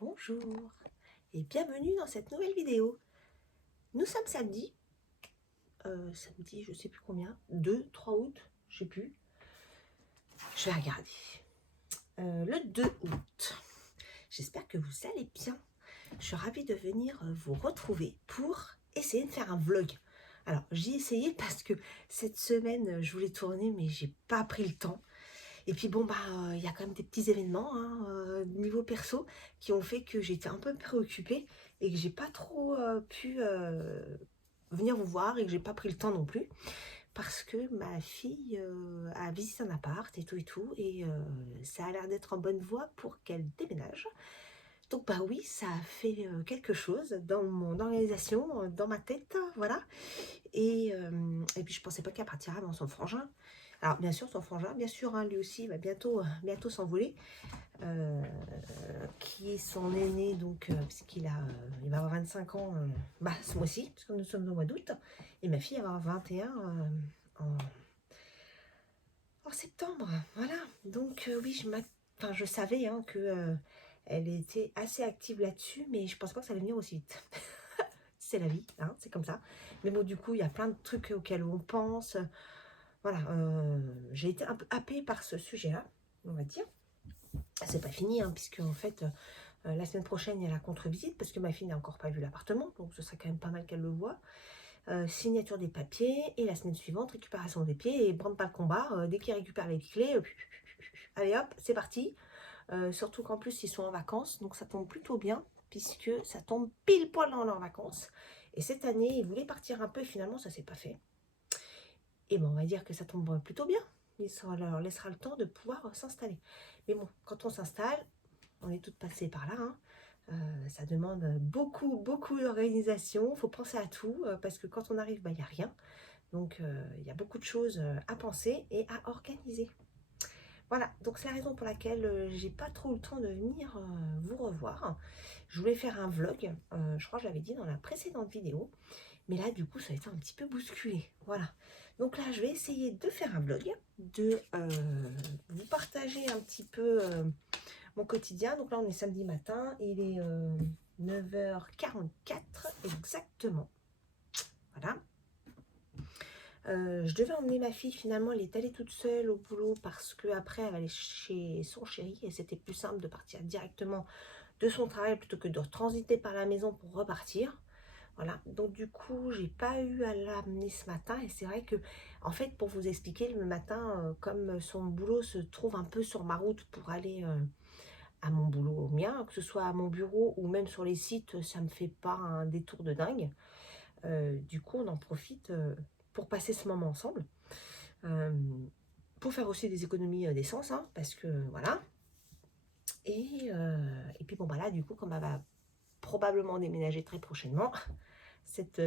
Bonjour et bienvenue dans cette nouvelle vidéo. Nous sommes samedi, je sais plus combien, 2, 3 août, je sais plus. Je vais regarder. Le 2 août. J'espère que vous allez bien. Je suis ravie de venir vous retrouver pour essayer de faire un vlog. Alors, j'ai essayé parce que cette semaine, je voulais tourner, mais j'ai pas pris le temps. Et puis bon, il y a quand même des petits événements niveau perso qui ont fait que j'étais un peu préoccupée et que j'ai pas trop pu venir vous voir et que j'ai pas pris le temps non plus parce que ma fille a visité un appart et tout et ça a l'air d'être en bonne voie pour qu'elle déménage. Donc oui, ça a fait quelque chose dans mon organisation, dans ma tête, voilà. Et puis je pensais pas qu'elle partirait avant son frangin. Alors bien sûr son frangin, bien sûr, lui aussi va bientôt s'envoler, qui est son aîné, donc puisqu'il a, il va avoir 25 ans ce mois-ci, parce que nous sommes au mois d'août, et ma fille va avoir 21 en septembre, voilà. Donc oui, je savais que elle était assez active là-dessus, mais je pensais pas que ça allait venir aussi vite. C'est la vie, hein, c'est comme ça. Mais bon, du coup, il y a plein de trucs auxquels on pense. Voilà, j'ai été un peu happée par ce sujet-là, on va dire. C'est pas fini, hein, puisque en fait, la semaine prochaine, il y a la contre-visite, parce que ma fille n'a encore pas vu l'appartement, donc ce serait quand même pas mal qu'elle le voie. Signature des papiers, et la semaine suivante, récupération des pieds, et branle pas le combat, dès qu'il récupère les clés, allez hop, c'est parti. Surtout qu'en plus, ils sont en vacances, donc ça tombe plutôt bien, puisque ça tombe pile poil dans leurs vacances. Et cette année, ils voulaient partir un peu, et finalement, ça s'est pas fait. Et on va dire que ça tombe plutôt bien. Ça leur laissera le temps de pouvoir s'installer. Mais bon, quand on s'installe, on est toutes passées par là, hein. Ça demande beaucoup d'organisation. Il faut penser à tout, parce que quand on arrive, il n'y a rien. Donc, il y a beaucoup de choses à penser et à organiser. Voilà, donc c'est la raison pour laquelle j'ai pas trop le temps de venir vous revoir. Je voulais faire un vlog, je crois que je l'avais dit dans la précédente vidéo. Mais là, du coup, ça a été un petit peu bousculé. Voilà. Donc là, je vais essayer de faire un vlog, de vous partager un petit peu mon quotidien. Donc là, on est samedi matin. Il est 9h44 exactement. Voilà. Je devais emmener ma fille. Finalement, elle est allée toute seule au boulot parce qu'après, elle allait chez son chéri. Et c'était plus simple de partir directement de son travail plutôt que de transiter par la maison pour repartir. Voilà, donc du coup, j'ai pas eu à l'amener ce matin. Et c'est vrai que, en fait, pour vous expliquer, le matin, comme son boulot se trouve un peu sur ma route pour aller à mon boulot, au mien, que ce soit à mon bureau ou même sur les sites, ça me fait pas un détour de dingue. Du coup, on en profite pour passer ce moment ensemble. Euh, pour faire aussi des économies d'essence, hein, parce que voilà. Et puis bon, là, du coup, comme elle va probablement déménager très prochainement, cette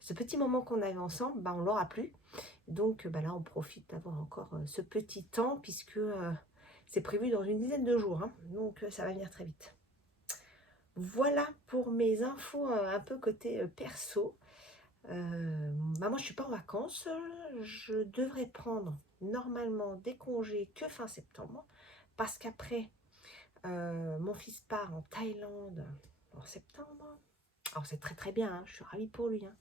ce petit moment qu'on avait ensemble, on l'aura plus. Donc là, on profite d'avoir encore ce petit temps, puisque c'est prévu dans une dizaine de jours, hein. Donc ça va venir très vite. Voilà pour mes infos un peu côté perso. Moi, je suis pas en vacances. Je devrais prendre normalement des congés que fin septembre, parce qu'après, mon fils part en Thaïlande en septembre. Alors c'est très bien, hein, je suis ravie pour lui, hein.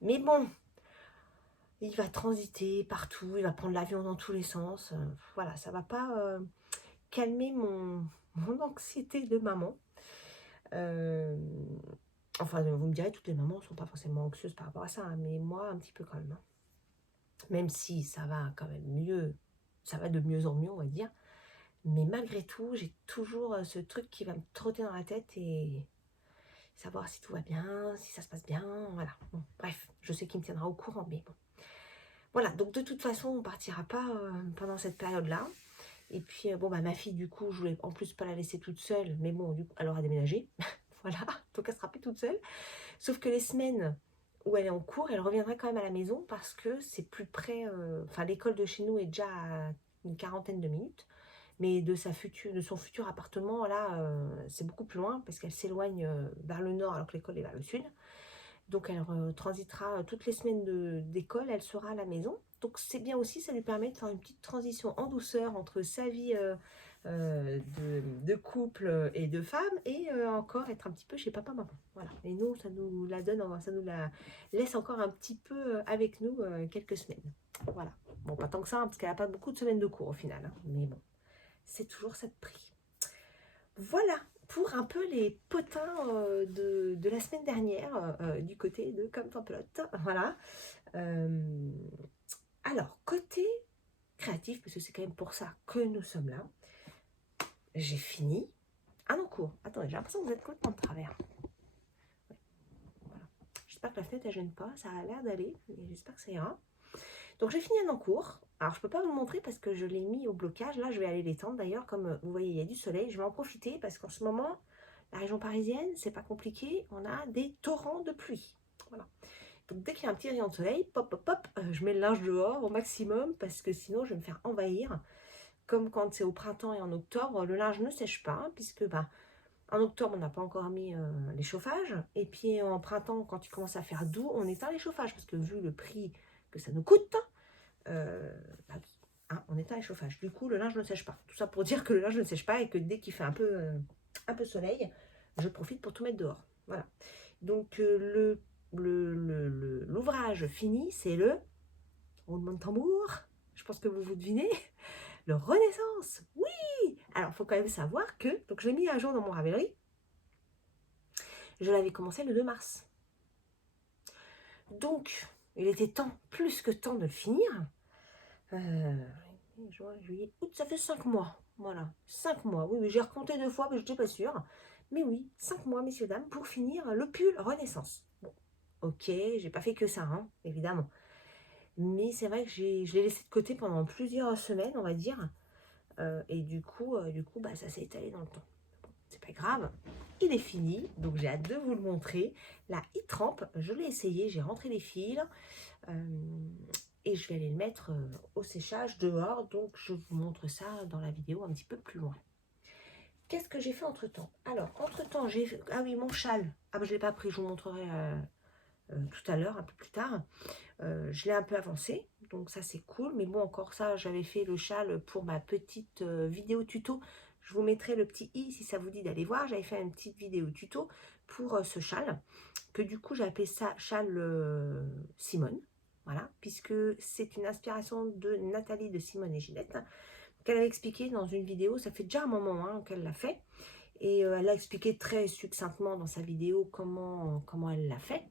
Mais bon, il va transiter partout, il va prendre l'avion dans tous les sens. Voilà, ça va pas calmer mon anxiété de maman. Enfin, vous me direz, toutes les mamans ne sont pas forcément anxieuses par rapport à ça, hein, mais moi, un petit peu quand même, hein. Même si ça va quand même mieux, ça va de mieux en mieux, on va dire. Mais malgré tout, j'ai toujours ce truc qui va me trotter dans la tête et savoir si tout va bien, si ça se passe bien, voilà. Bon, bref, je sais qu'il me tiendra au courant, mais bon. Voilà, donc de toute façon, on ne partira pas pendant cette période-là. Et puis, ma fille, du coup, je voulais en plus pas la laisser toute seule, mais bon, du coup, elle aura déménagé. Voilà, donc elle sera plus toute seule. Sauf que les semaines où elle est en cours, elle reviendra quand même à la maison parce que c'est plus près, l'école de chez nous est déjà à une quarantaine de minutes. Mais de son futur appartement, là, c'est beaucoup plus loin parce qu'elle s'éloigne vers le nord alors que l'école est vers le sud. Donc elle transitera toutes les semaines d'école, elle sera à la maison. Donc c'est bien aussi, ça lui permet de faire une petite transition en douceur entre sa vie de couple et de femmes, et encore être un petit peu chez papa-maman. Voilà. Et nous, ça nous la donne, ça nous la laisse encore un petit peu avec nous quelques semaines. Voilà. Bon, pas tant que ça, hein, parce qu'elle n'a pas beaucoup de semaines de cours au final. Hein. Mais bon, c'est toujours ça de prix. Voilà pour un peu les potins de la semaine dernière du côté de Comme Tempelote. Voilà. Alors, côté créatif, parce que c'est quand même pour ça que nous sommes là, j'ai fini un en cours. Attendez, j'ai l'impression que vous êtes complètement de travers. Ouais, voilà. J'espère que la fenêtre ne gêne pas, ça a l'air d'aller, mais j'espère que ça ira. Donc j'ai fini un en cours. Alors je ne peux pas vous le montrer parce que je l'ai mis au blocage. Là je vais aller l'étendre. D'ailleurs, comme vous voyez, il y a du soleil. Je vais en profiter parce qu'en ce moment, la région parisienne, c'est pas compliqué. On a des torrents de pluie. Voilà. Donc dès qu'il y a un petit rayon de soleil, pop, pop, pop, je mets le linge dehors au maximum parce que sinon je vais me faire envahir. Comme quand c'est au printemps et en octobre, le linge ne sèche pas puisque en octobre on n'a pas encore mis les chauffages. Et puis en printemps, quand il commence à faire doux, on éteint les chauffages parce que vu le prix que ça nous coûte, bah oui, hein, on éteint les chauffages. Du coup, le linge ne sèche pas. Tout ça pour dire que le linge ne sèche pas et que dès qu'il fait un peu soleil, je profite pour tout mettre dehors. Voilà. Donc, l'ouvrage fini, c'est le roulement de tambour. Je pense que vous vous devinez. Le Renaissance. Oui. Alors, il faut quand même savoir que, donc je l'ai mis à jour dans mon Ravelry. Je l'avais commencé le 2 mars. Donc, il était temps, plus que temps de le finir. Juin, juillet, août, ça fait 5 mois. Voilà, 5 mois. Oui, j'ai recompté 2 fois, mais je n'étais pas sûre. Mais oui, 5 mois, messieurs, dames, pour finir le pull Renaissance. Bon, ok, j'ai pas fait que ça, hein, évidemment. Mais c'est vrai que je l'ai laissé de côté pendant plusieurs semaines, on va dire. Et du coup bah, ça s'est étalé dans le temps. Bon, c'est pas grave. Il est fini, donc j'ai hâte de vous le montrer. Là, il trempe, je l'ai essayé, j'ai rentré les fils. Et je vais aller le mettre au séchage dehors, donc je vous montre ça dans la vidéo un petit peu plus loin. Qu'est-ce que j'ai fait entre temps? Alors, entre temps, j'ai fait... Ah oui, mon châle. Ah bah je ne l'ai pas pris, je vous montrerai tout à l'heure, un peu plus tard. Je l'ai un peu avancé, donc ça c'est cool. Mais bon, encore ça, j'avais fait le châle pour ma petite vidéo tuto. Je vous mettrai le petit i si ça vous dit d'aller voir. J'avais fait une petite vidéo tuto pour ce châle, que du coup j'ai appelé ça châle Simone. Voilà, puisque c'est une inspiration de Nathalie de Simone et Ginette, qu'elle a expliqué dans une vidéo. Ça fait déjà un moment hein, qu'elle l'a fait. Et elle a expliqué très succinctement dans sa vidéo comment elle l'a fait.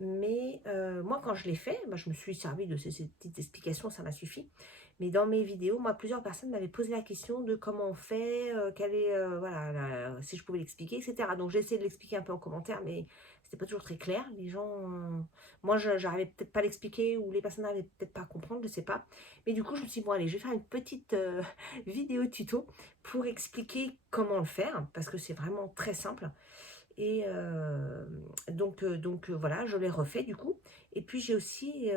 Mais moi, quand je l'ai fait, bah, je me suis servi de ces petites explications, ça m'a suffi. Mais dans mes vidéos, moi, plusieurs personnes m'avaient posé la question de comment on fait, voilà, si je pouvais l'expliquer, etc. Donc, j'ai essayé de l'expliquer un peu en commentaire, mais c'était pas toujours très clair. Les gens, moi, j'arrivais peut-être pas à l'expliquer, ou les personnes n'arrivaient peut-être pas à comprendre, je sais pas. Mais du coup, je me suis dit, bon, allez, je vais faire une petite vidéo tuto pour expliquer comment le faire, parce que c'est vraiment très simple. Et donc voilà, je l'ai refait du coup. Et puis j'ai aussi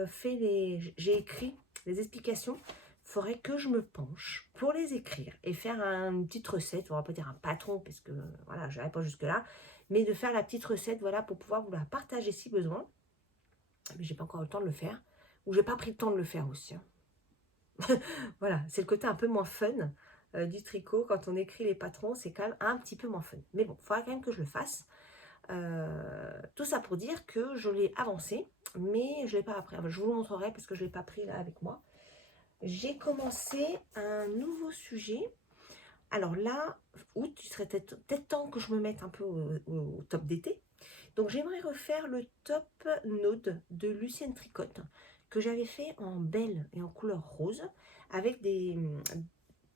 j'ai écrit les explications. Il faudrait que je me penche pour les écrire et faire une petite recette. On va pas dire un patron parce que voilà, je n'arrive pas jusque là, mais de faire la petite recette, voilà, pour pouvoir vous la partager si besoin. Mais j'ai pas encore le temps de le faire, ou j'ai pas pris le temps de le faire aussi. Hein. Voilà, c'est le côté un peu moins fun du tricot. Quand on écrit les patrons, c'est quand même un petit peu moins fun. Mais bon, il faudra quand même que je le fasse. Tout ça pour dire que je l'ai avancé, mais je ne l'ai pas appris. Je vous le montrerai parce que je ne l'ai pas pris là avec moi. J'ai commencé un nouveau sujet. Alors là, août, il serait peut-être temps que je me mette un peu au top d'été. Donc j'aimerais refaire le top Node de Lucienne Tricotte que j'avais fait en belle et en couleur rose avec des...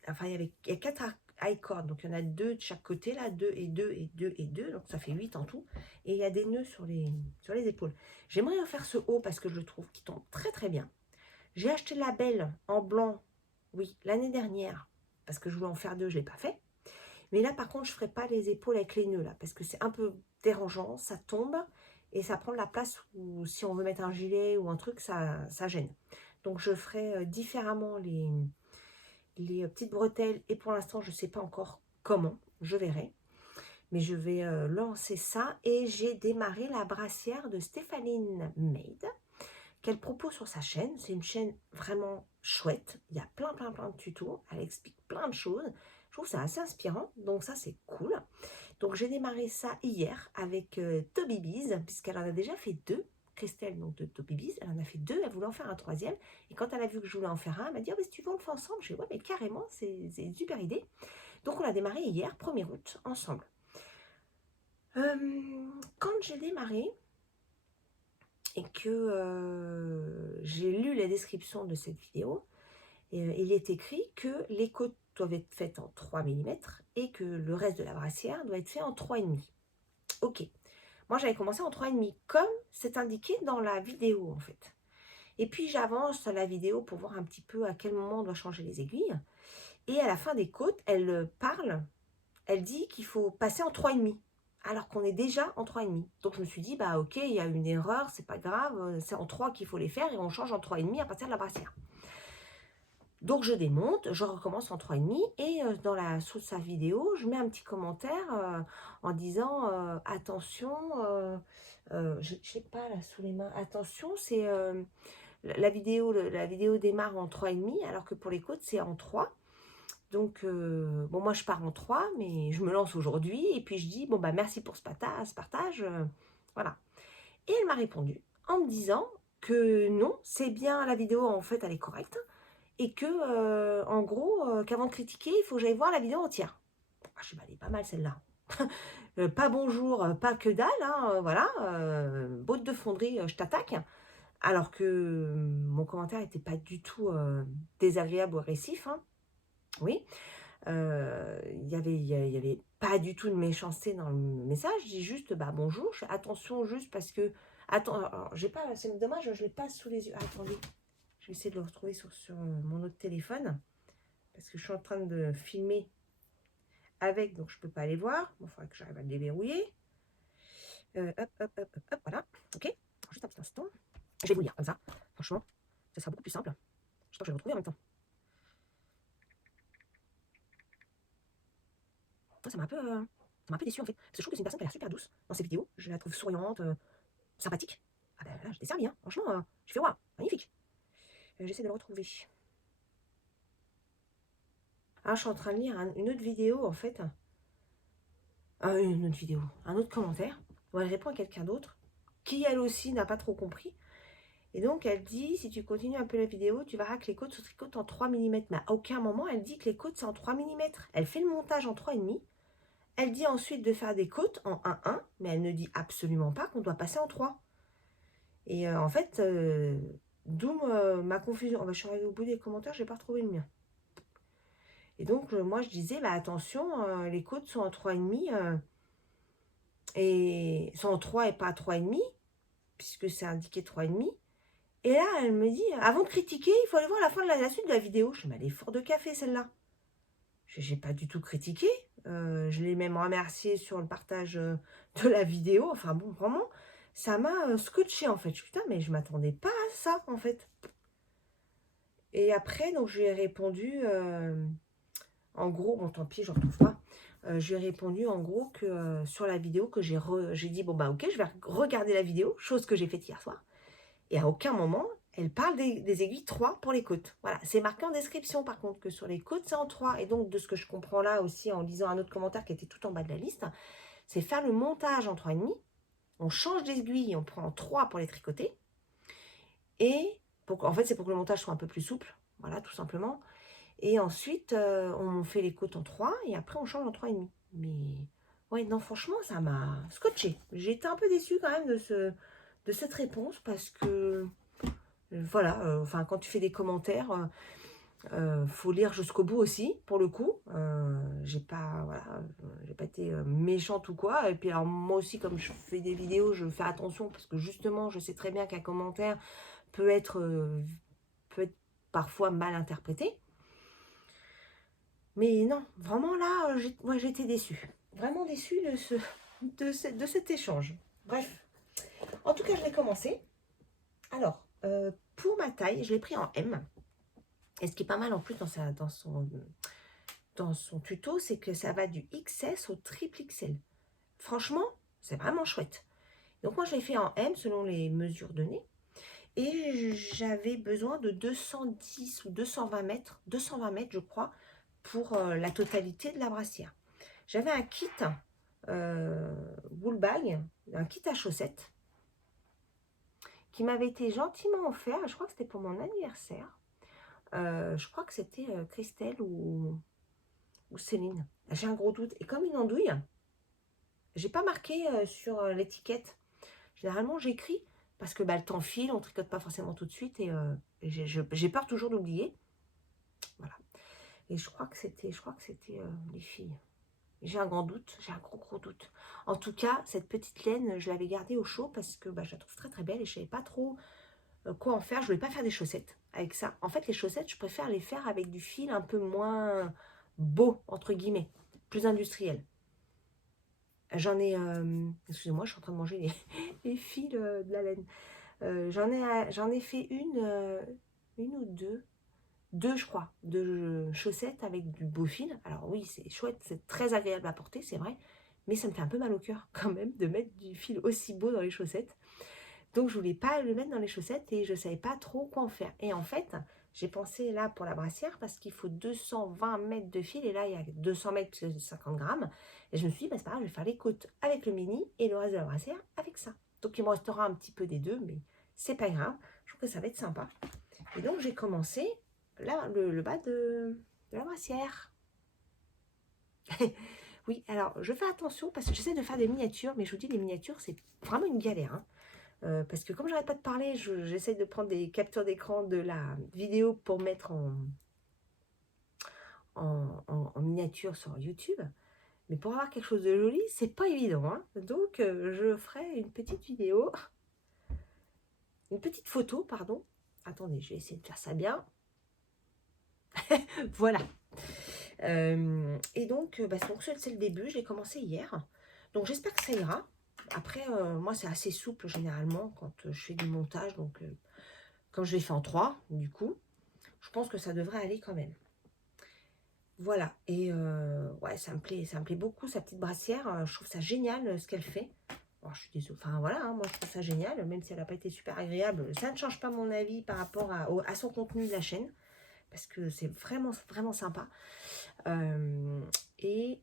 Enfin, il y a 4 high cords, donc il y en a 2 de chaque côté, là, 2 et 2 et 2 et 2, donc ça fait 8 en tout. Et il y a des nœuds sur les épaules. J'aimerais refaire ce haut parce que je le trouve qui tombe très très bien. J'ai acheté la belle en blanc, oui, l'année dernière, parce que je voulais en faire 2, je ne l'ai pas fait. Mais là, par contre, je ne ferai pas les épaules avec les nœuds, là, parce que c'est un peu dérangeant, ça tombe, et ça prend de la place où, si on veut mettre un gilet ou un truc, ça gêne. Donc, je ferai différemment les petites bretelles, et pour l'instant, je ne sais pas encore comment, je verrai. Mais je vais lancer ça, et j'ai démarré la brassière de Stéphaline Made, qu'elle propose sur sa chaîne. C'est une chaîne vraiment chouette, il y a plein de tutos, elle explique plein de choses. Je trouve ça assez inspirant, donc ça c'est cool. Donc j'ai démarré ça hier avec Toby Bees, puisqu'elle en a déjà fait 2. Christelle, donc de Toby Bees, elle en a fait 2, elle voulait en faire un 3e. Et quand elle a vu que je voulais en faire un, elle m'a dit, oh, mais si tu veux on le fait ensemble. Je dis, ouais, mais carrément, c'est une super idée. Donc on a démarré hier, 1er août, ensemble. Quand j'ai démarré et que j'ai lu la description de cette vidéo, il est écrit que les côtes doivent être faites en 3 mm et que le reste de la brassière doit être fait en 3,5. Ok. Moi, j'avais commencé en 3,5, comme c'est indiqué dans la vidéo, en fait. Et puis, j'avance la vidéo pour voir un petit peu à quel moment on doit changer les aiguilles. Et à la fin des côtes, elle parle, elle dit qu'il faut passer en 3,5, alors qu'on est déjà en 3,5. Donc, je me suis dit, bah ok, il y a une erreur, c'est pas grave, c'est en 3 qu'il faut les faire et on change en 3,5 à partir de la brassière. Donc je démonte, je recommence en 3,5 et sous sa vidéo, je mets un petit commentaire en disant attention, je sais pas là sous les mains, attention, c'est la vidéo démarre en 3,5 alors que pour les côtes c'est en 3. Donc bon, moi je pars en 3, mais je me lance aujourd'hui et puis je dis bon bah merci pour ce partage, voilà. Et elle m'a répondu en me disant que non, c'est bien, la vidéo en fait elle est correcte. Et que, en gros, qu'avant de critiquer, il faut que j'aille voir la vidéo entière. Ah, je dis, bah, elle est pas mal celle-là. Pas bonjour, pas que dalle, hein, voilà. Botte de fonderie, je t'attaque. Alors que mon commentaire n'était pas du tout désagréable ou agressif, hein. Oui. Il y avait pas du tout de méchanceté dans le message. Je dis juste, bah bonjour, je fais attention juste parce que. Attends, alors, j'ai pas, c'est dommage, je ne l'ai pas sous les yeux. Ah, attendez. Je vais essayer de le retrouver sur mon autre téléphone. Parce que je suis en train de filmer avec, donc je ne peux pas aller voir. Il faudra que j'arrive à le déverrouiller. Hop, voilà. Ok. Juste un petit instant. Je vais vous lire comme ça. Franchement, ça sera beaucoup plus simple. Je pense que je vais le retrouver en même temps. Ça m'a un peu déçu en fait. Parce que je trouve que c'est une personne qui a l'air super douce dans ses vidéos. Je la trouve souriante, sympathique. Ah ben là, je t'ai servi, hein. Franchement, je fais waouh, magnifique. J'essaie de le retrouver. Ah, je suis en train de lire une autre vidéo en fait. Une autre vidéo, un autre commentaire où elle répond à quelqu'un d'autre qui elle aussi n'a pas trop compris. Et donc elle dit, si tu continues un peu la vidéo, tu verras que les côtes se tricotent en 3 mm. Mais à aucun moment elle dit que les côtes c'est en 3 mm. Elle fait le montage en 3,5. Elle dit ensuite de faire des côtes en 1,1, mais elle ne dit absolument pas qu'on doit passer en 3. Et en fait, d'où ma confusion. Oh, bah, je suis arrivée au bout des commentaires, j'ai pas retrouvé le mien. Et donc moi je disais, bah, attention, les côtes sont en 3,5 et sont en 3 et pas 3,5, puisque c'est indiqué 3,5. Et là, elle me dit, avant de critiquer, il faut aller voir la fin de la suite de la vidéo. Je dis, mais elle est fort de café, celle-là. J'ai pas du tout critiqué. Je l'ai même remercié sur le partage de la vidéo. Enfin bon, vraiment, ça m'a scotché, en fait. Je dis, putain, mais je m'attendais pas à ça, en fait. Et après, donc, je lui ai répondu, en gros, bon, tant pis, je ne retrouve pas. Je lui ai répondu, en gros, que sur la vidéo, que j'ai dit, bon, bah, ok, je vais regarder la vidéo, chose que j'ai faite hier soir. Et à aucun moment, elle parle des aiguilles 3 pour les côtes. Voilà, c'est marqué en description par contre que sur les côtes, c'est en 3. Et donc, de ce que je comprends là aussi en lisant un autre commentaire qui était tout en bas de la liste, c'est faire le montage en 3,5. On change d'aiguille, on prend en 3 pour les tricoter. Et en fait, c'est pour que le montage soit un peu plus souple. Voilà, tout simplement. Et ensuite, on fait les côtes en 3 et après, on change en 3,5. Mais ouais, non, franchement, ça m'a scotché. J'ai été un peu déçue quand même de cette réponse parce que voilà, enfin quand tu fais des commentaires, faut lire jusqu'au bout aussi pour le coup. J'ai pas été méchante ou quoi. Et puis alors moi aussi, comme je fais des vidéos, je fais attention parce que justement je sais très bien qu'un commentaire peut être parfois mal interprété. Mais non, vraiment là, moi j'étais déçue. Vraiment déçue de cet échange. Bref, en tout cas, je l'ai commencé. Alors, pour ma taille, je l'ai pris en M. Et ce qui est pas mal en plus dans son tuto, c'est que ça va du XS au triple XL. Franchement, c'est vraiment chouette. Donc moi, je l'ai fait en M selon les mesures données. Et j'avais besoin de 210 ou 220 mètres, je crois, pour la totalité de la brassière. J'avais un kit wool bag, un kit à chaussettes, qui m'avait été gentiment offert. Je crois que c'était pour mon anniversaire. Je crois que c'était Christelle ou Céline. J'ai un gros doute. Et comme une andouille, j'ai pas marqué sur l'étiquette. Généralement, j'écris parce que le temps file, on tricote pas forcément tout de suite et j'ai peur toujours d'oublier. Voilà. Et je crois que c'était les filles. J'ai un grand doute, j'ai un gros doute. En tout cas, cette petite laine, je l'avais gardée au chaud parce que je la trouve très belle et je savais pas trop quoi en faire. Je voulais pas faire des chaussettes avec ça. En fait, les chaussettes, je préfère les faire avec du fil un peu moins beau, entre guillemets, plus industriel. J'en ai, excusez-moi, je suis en train de manger les fils de la laine. J'en ai fait une ou deux je crois, de chaussettes avec du beau fil. Alors oui, c'est chouette, c'est très agréable à porter, c'est vrai, mais ça me fait un peu mal au cœur quand même de mettre du fil aussi beau dans les chaussettes. Donc je voulais pas le mettre dans les chaussettes et je savais pas trop quoi en faire. Et en fait, j'ai pensé là pour la brassière parce qu'il faut 220 mètres de fil et là il y a 200 mètres, 50 grammes. Et je me suis dit, c'est pas grave, je vais faire les côtes avec le mini et le reste de la brassière avec ça. Donc il me restera un petit peu des deux, mais c'est pas grave. Je trouve que ça va être sympa. Et donc j'ai commencé là le bas de la brassière. Oui, alors je fais attention parce que j'essaie de faire des miniatures, mais je vous dis, les miniatures, c'est vraiment une galère, hein. Parce que comme j'arrête pas de parler, j'essaie de prendre des captures d'écran de la vidéo pour mettre en miniature sur YouTube. Mais pour avoir quelque chose de joli, c'est pas évident, hein. Donc je ferai une petite vidéo, une petite photo, pardon. Attendez, je vais essayer de faire ça bien. Voilà. Et donc, c'est le début, j'ai commencé hier. Donc j'espère que ça ira. Après, moi c'est assez souple généralement quand je fais du montage. Donc comme je l'ai fait en 3, du coup, je pense que ça devrait aller quand même. Voilà. Et ouais, ça me plaît beaucoup, sa petite brassière. Je trouve ça génial ce qu'elle fait. Alors, je suis désolée. Enfin voilà, hein, moi je trouve ça génial, même si elle n'a pas été super agréable. Ça ne change pas mon avis par rapport à son contenu de la chaîne. Parce que c'est vraiment sympa. Et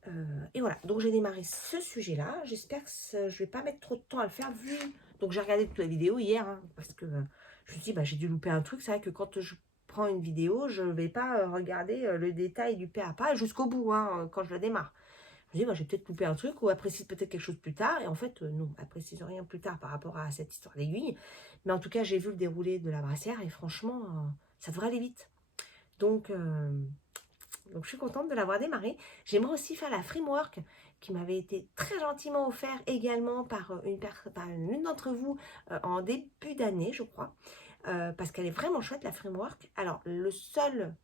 voilà, donc j'ai démarré ce sujet-là. J'espère que je ne vais pas mettre trop de temps à le faire, vu... Donc j'ai regardé toute la vidéo hier, hein, parce que je me suis dit, j'ai dû louper un truc. C'est vrai que quand je prends une vidéo, je ne vais pas regarder le détail du pas à pas jusqu'au bout, hein, quand je la démarre. Je me dis, j'ai peut-être loupé un truc, ou elle précise peut-être quelque chose plus tard. Et en fait, non, elle précise rien plus tard par rapport à cette histoire d'aiguille. Mais en tout cas, j'ai vu le déroulé de la brassière, et franchement, ça devrait aller vite. Donc je suis contente de l'avoir démarré. J'aimerais aussi faire la framework qui m'avait été très gentiment offert également par une d'entre vous en début d'année, je crois. Parce qu'elle est vraiment chouette, la framework. Alors, le seul,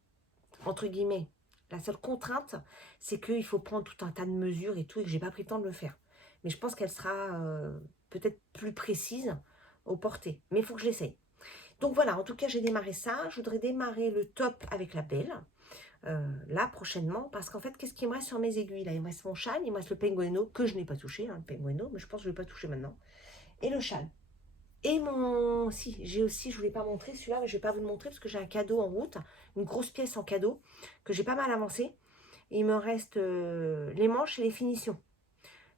entre guillemets, la seule contrainte, c'est qu'il faut prendre tout un tas de mesures et tout, et que j'ai pas pris le temps de le faire. Mais je pense qu'elle sera peut-être plus précise au portée. Mais il faut que je l'essaye. Donc voilà, en tout cas, j'ai démarré ça. Je voudrais démarrer le top avec la belle. Là prochainement, parce qu'en fait, qu'est-ce qui me reste sur mes aiguilles là? Il me reste mon châle, il me reste le pengueno que je n'ai pas touché, hein, le pengueno, mais je pense que je ne vais pas toucher maintenant, et le châle. Et mon... Si, j'ai aussi, je ne voulais pas montrer celui-là, mais je ne vais pas vous le montrer parce que j'ai un cadeau en route, une grosse pièce en cadeau, que j'ai pas mal avancé. Et il me reste les manches et les finitions.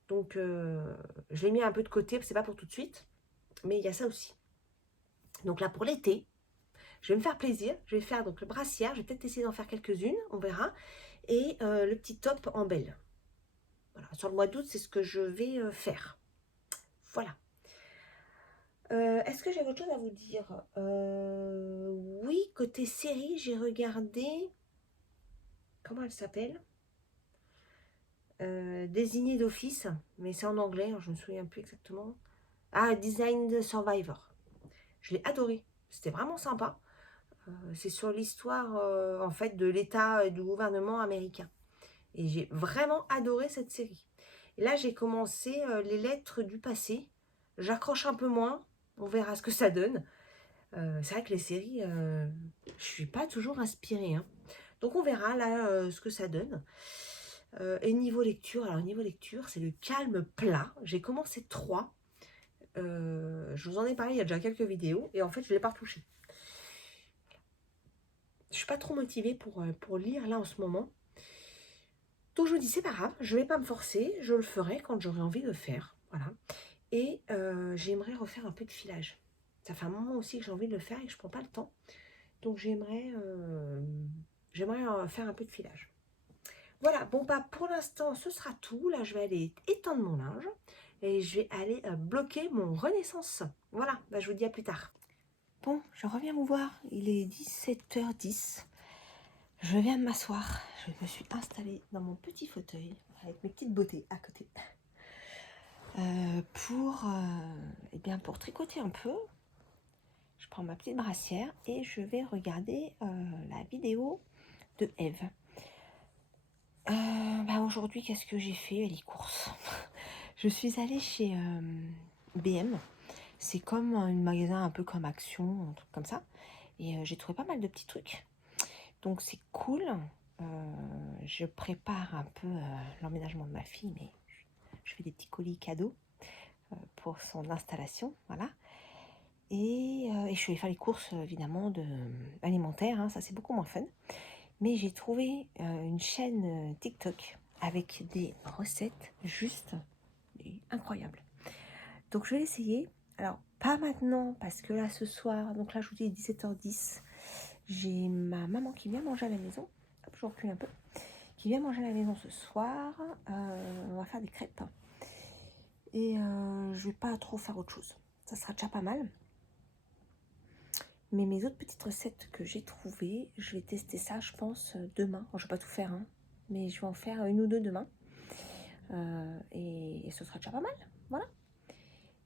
Donc, je l'ai mis un peu de côté, c'est pas pour tout de suite, mais il y a ça aussi. Donc là, pour l'été, je vais me faire plaisir, je vais faire donc le brassière, je vais peut-être essayer d'en faire quelques-unes, on verra. Et le petit top en belle. Voilà. Sur le mois d'août, c'est ce que je vais faire. Voilà. Est-ce que j'ai autre chose à vous dire? Oui, côté série, j'ai regardé... Comment elle s'appelle? Désignée d'office, mais c'est en anglais, je ne me souviens plus exactement. Ah, Design Survivor. Je l'ai adoré. C'était vraiment sympa. C'est sur l'histoire, en fait, de l'État et du gouvernement américain. Et j'ai vraiment adoré cette série. Et là, j'ai commencé les lettres du passé. J'accroche un peu moins. On verra ce que ça donne. C'est vrai que les séries, je ne suis pas toujours inspirée, hein. Donc, on verra là ce que ça donne. Et niveau lecture, alors niveau lecture, c'est le calme plat. J'ai commencé 3. Je vous en ai parlé il y a déjà quelques vidéos. Et en fait, je ne l'ai pas retouché. Je ne suis pas trop motivée pour lire là en ce moment. Donc je me dis, c'est pas grave, je vais pas me forcer, je le ferai quand j'aurai envie de le faire. Voilà. Et j'aimerais refaire un peu de filage. Ça fait un moment aussi que j'ai envie de le faire et que je prends pas le temps. Donc j'aimerais faire un peu de filage. Voilà, bon bah pour l'instant ce sera tout. Là je vais aller étendre mon linge et je vais aller bloquer mon Renaissance. Voilà, bah, je vous dis à plus tard. Bon, je reviens vous voir, il est 17h10. Je viens de m'asseoir, je me suis installée dans mon petit fauteuil avec mes petites beautés à côté pour tricoter un peu. Je prends ma petite brassière et je vais regarder la vidéo de Eve. Aujourd'hui, qu'est-ce que j'ai fait? Les courses. Je suis allée chez BM. C'est comme un magasin un peu comme Action, un truc comme ça. Et j'ai trouvé pas mal de petits trucs. Donc c'est cool. Je prépare un peu l'emménagement de ma fille, mais je fais des petits colis cadeaux pour son installation. Voilà. Et je vais faire les courses évidemment alimentaires. Hein, ça c'est beaucoup moins fun. Mais j'ai trouvé une chaîne TikTok avec des recettes juste incroyables. Donc je vais l'essayer. Alors pas maintenant parce que là ce soir, donc là je vous dis 17h10, j'ai ma maman qui vient manger à la maison. Hop, je recule un peu. Qui vient manger à la maison ce soir. On va faire des crêpes. Et je vais pas trop faire autre chose. Ça sera déjà pas mal. Mais mes autres petites recettes que j'ai trouvées, je vais tester ça, je pense, demain. Je vais pas tout faire, hein, mais je vais en faire une ou deux demain. Et ce sera déjà pas mal, voilà.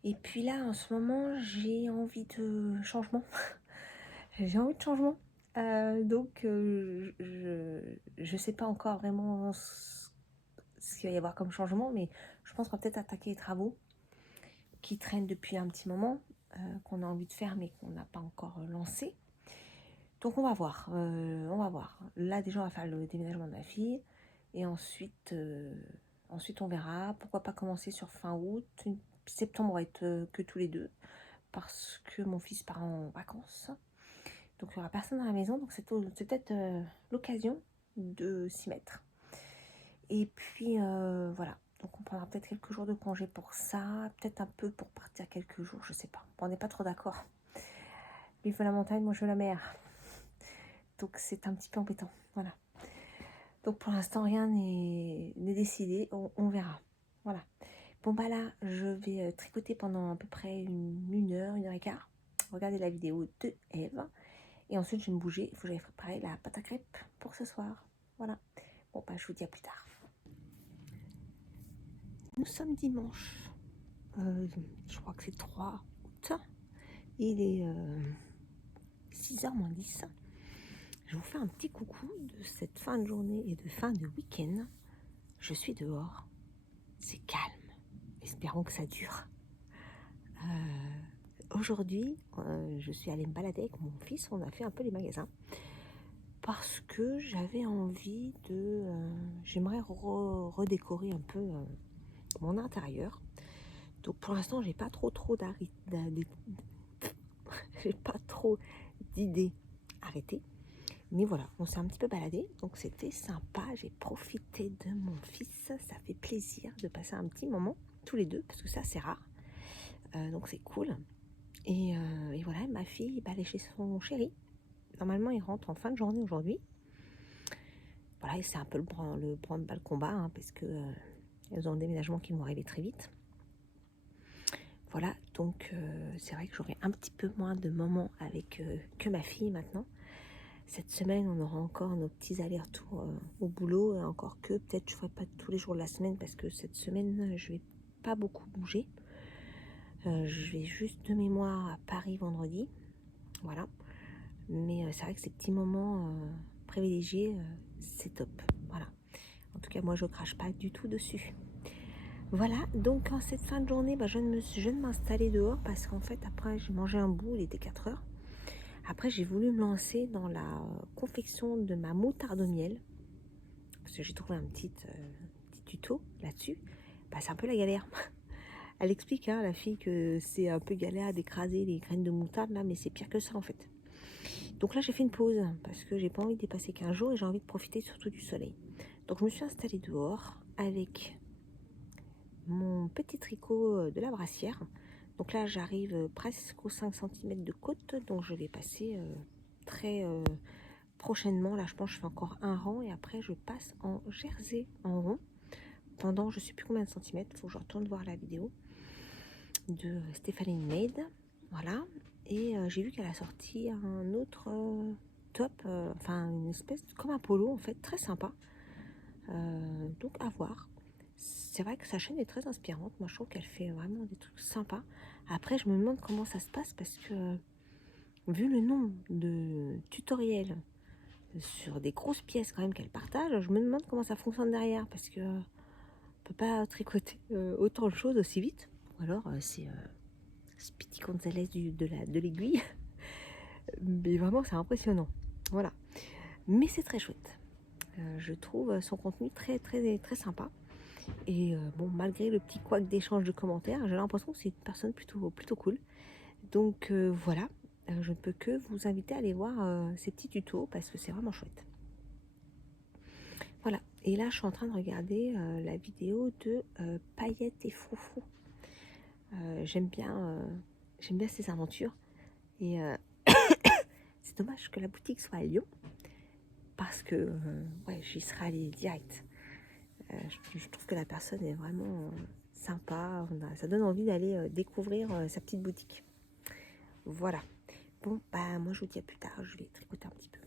Et puis là, en ce moment, j'ai envie de changement. J'ai envie de changement. Donc, je sais pas encore vraiment ce qu'il va y avoir comme changement, mais je pense qu'on va peut-être attaquer les travaux qui traînent depuis un petit moment, qu'on a envie de faire, mais qu'on n'a pas encore lancé. Donc on va voir, Là déjà on va faire le déménagement de ma fille et ensuite on verra. Pourquoi pas commencer sur fin août, septembre on va être que tous les deux parce que mon fils part en vacances. Donc il n'y aura personne dans la maison, donc c'est peut-être l'occasion de s'y mettre. Et puis voilà, donc on prendra peut-être quelques jours de congé pour ça, peut-être un peu pour partir quelques jours, je sais pas. Bon, on n'est pas trop d'accord. Lui veut la montagne, moi je veux la mer. Donc c'est un petit peu embêtant, voilà. Donc pour l'instant rien n'est décidé, on verra. Voilà. Bon bah là je vais tricoter pendant à peu près une heure et quart. Regardez la vidéo de Eve. Et ensuite je vais me bouger, il faut que j'aille préparer la pâte à crêpes pour ce soir. Voilà. Bon bah je vous dis à plus tard. Nous sommes dimanche. Je crois que c'est 3 août. Il est 6h moins 10. Je vous fais un petit coucou de cette fin de journée et de fin de week-end. Je suis dehors. C'est calme. Espérons que ça dure. Aujourd'hui, je suis allée me balader avec mon fils. On a fait un peu les magasins. Parce que j'avais envie de... j'aimerais redécorer un peu mon intérieur. Donc pour l'instant, j'ai pas trop j'ai pas trop d'idées arrêtées. Mais voilà, on s'est un petit peu baladé, donc c'était sympa. J'ai profité de mon fils, ça fait plaisir de passer un petit moment tous les deux, parce que ça c'est rare. Donc c'est cool. Et voilà, ma fille, elle est chez son chéri. Normalement, il rentre en fin de journée aujourd'hui. Voilà, et c'est un peu le branle-bas le combat, hein, parce que elles ont un déménagement qui vont arriver très vite. Voilà, donc c'est vrai que j'aurai un petit peu moins de moments avec que ma fille maintenant. Cette semaine, on aura encore nos petits allers-retours au boulot, et encore que peut-être je ne ferai pas tous les jours de la semaine parce que cette semaine, je vais pas beaucoup bouger. Je vais juste de mémoire à Paris vendredi, voilà. Mais c'est vrai que ces petits moments privilégiés, c'est top, voilà. En tout cas, moi, je crache pas du tout dessus. Voilà, donc en cette fin de journée, je viens de m'installer dehors parce qu'en fait, après, j'ai mangé un bout, il était 4h. Après, j'ai voulu me lancer dans la confection de ma moutarde au miel. Parce que j'ai trouvé un petit tuto là-dessus. C'est un peu la galère. Elle explique, hein, la fille, que c'est un peu galère d'écraser les graines de moutarde, là, mais c'est pire que ça, en fait. Donc là, j'ai fait une pause, parce que j'ai pas envie de dépasser 15 jours et j'ai envie de profiter surtout du soleil. Donc je me suis installée dehors avec mon petit tricot de la brassière. Donc là j'arrive presque aux 5 cm de côte, donc je vais passer très prochainement. Là je pense que je fais encore un rang et après je passe en jersey en rond pendant je sais plus combien de centimètres. Il faut que je retourne voir la vidéo de Stéphanie Maid. Voilà, et j'ai vu qu'elle a sorti un autre top, enfin une espèce comme un polo en fait, très sympa. Donc à voir. C'est vrai que sa chaîne est très inspirante. Moi je trouve qu'elle fait vraiment des trucs sympas. Après je me demande comment ça se passe parce que vu le nombre de tutoriels sur des grosses pièces quand même qu'elle partage, je me demande comment ça fonctionne derrière parce que on peut pas tricoter autant de choses aussi vite. Ou alors c'est Speedy Gonzalez de l'aiguille. Mais vraiment c'est impressionnant. Voilà. Mais c'est très chouette. Je trouve son contenu très très très sympa. Et bon, malgré le petit couac d'échange de commentaires, j'ai l'impression que c'est une personne plutôt cool. Donc voilà, je ne peux que vous inviter à aller voir ces petits tutos parce que c'est vraiment chouette. Voilà, et là je suis en train de regarder la vidéo de Paillettes et Froufrou. J'aime bien ces aventures. Et c'est dommage que la boutique soit à Lyon parce que ouais, j'y serais allée direct. Je trouve que la personne est vraiment sympa. Ça donne envie d'aller découvrir sa petite boutique. Voilà. Bon, bah moi je vous dis à plus tard. Je vais tricoter un petit peu.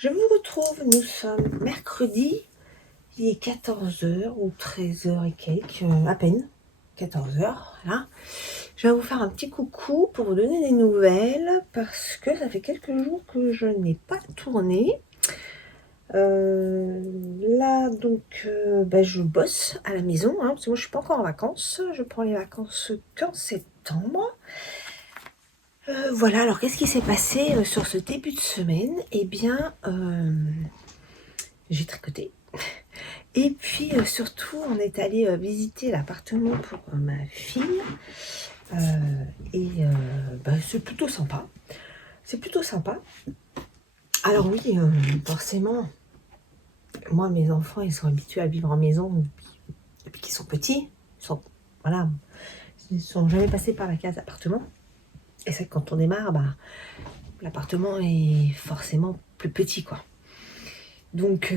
Je vous retrouve, nous sommes mercredi, il est 14h ou 13h et quelques, à peine, 14h, voilà. Je vais vous faire un petit coucou pour vous donner des nouvelles parce que ça fait quelques jours que je n'ai pas tourné. Là, donc, je bosse à la maison, hein, parce que moi je suis pas encore en vacances, je prends les vacances qu'en septembre. Voilà, alors qu'est-ce qui s'est passé sur ce début de semaine? Eh bien, j'ai tricoté. Et puis surtout, on est allé visiter l'appartement pour ma fille. C'est plutôt sympa. C'est plutôt sympa. Alors oui, forcément, moi, mes enfants, ils sont habitués à vivre en maison depuis qu'ils sont petits. Voilà, ils sont jamais passés par la case appartement. Et c'est que quand on démarre, l'appartement est forcément plus petit, quoi. Donc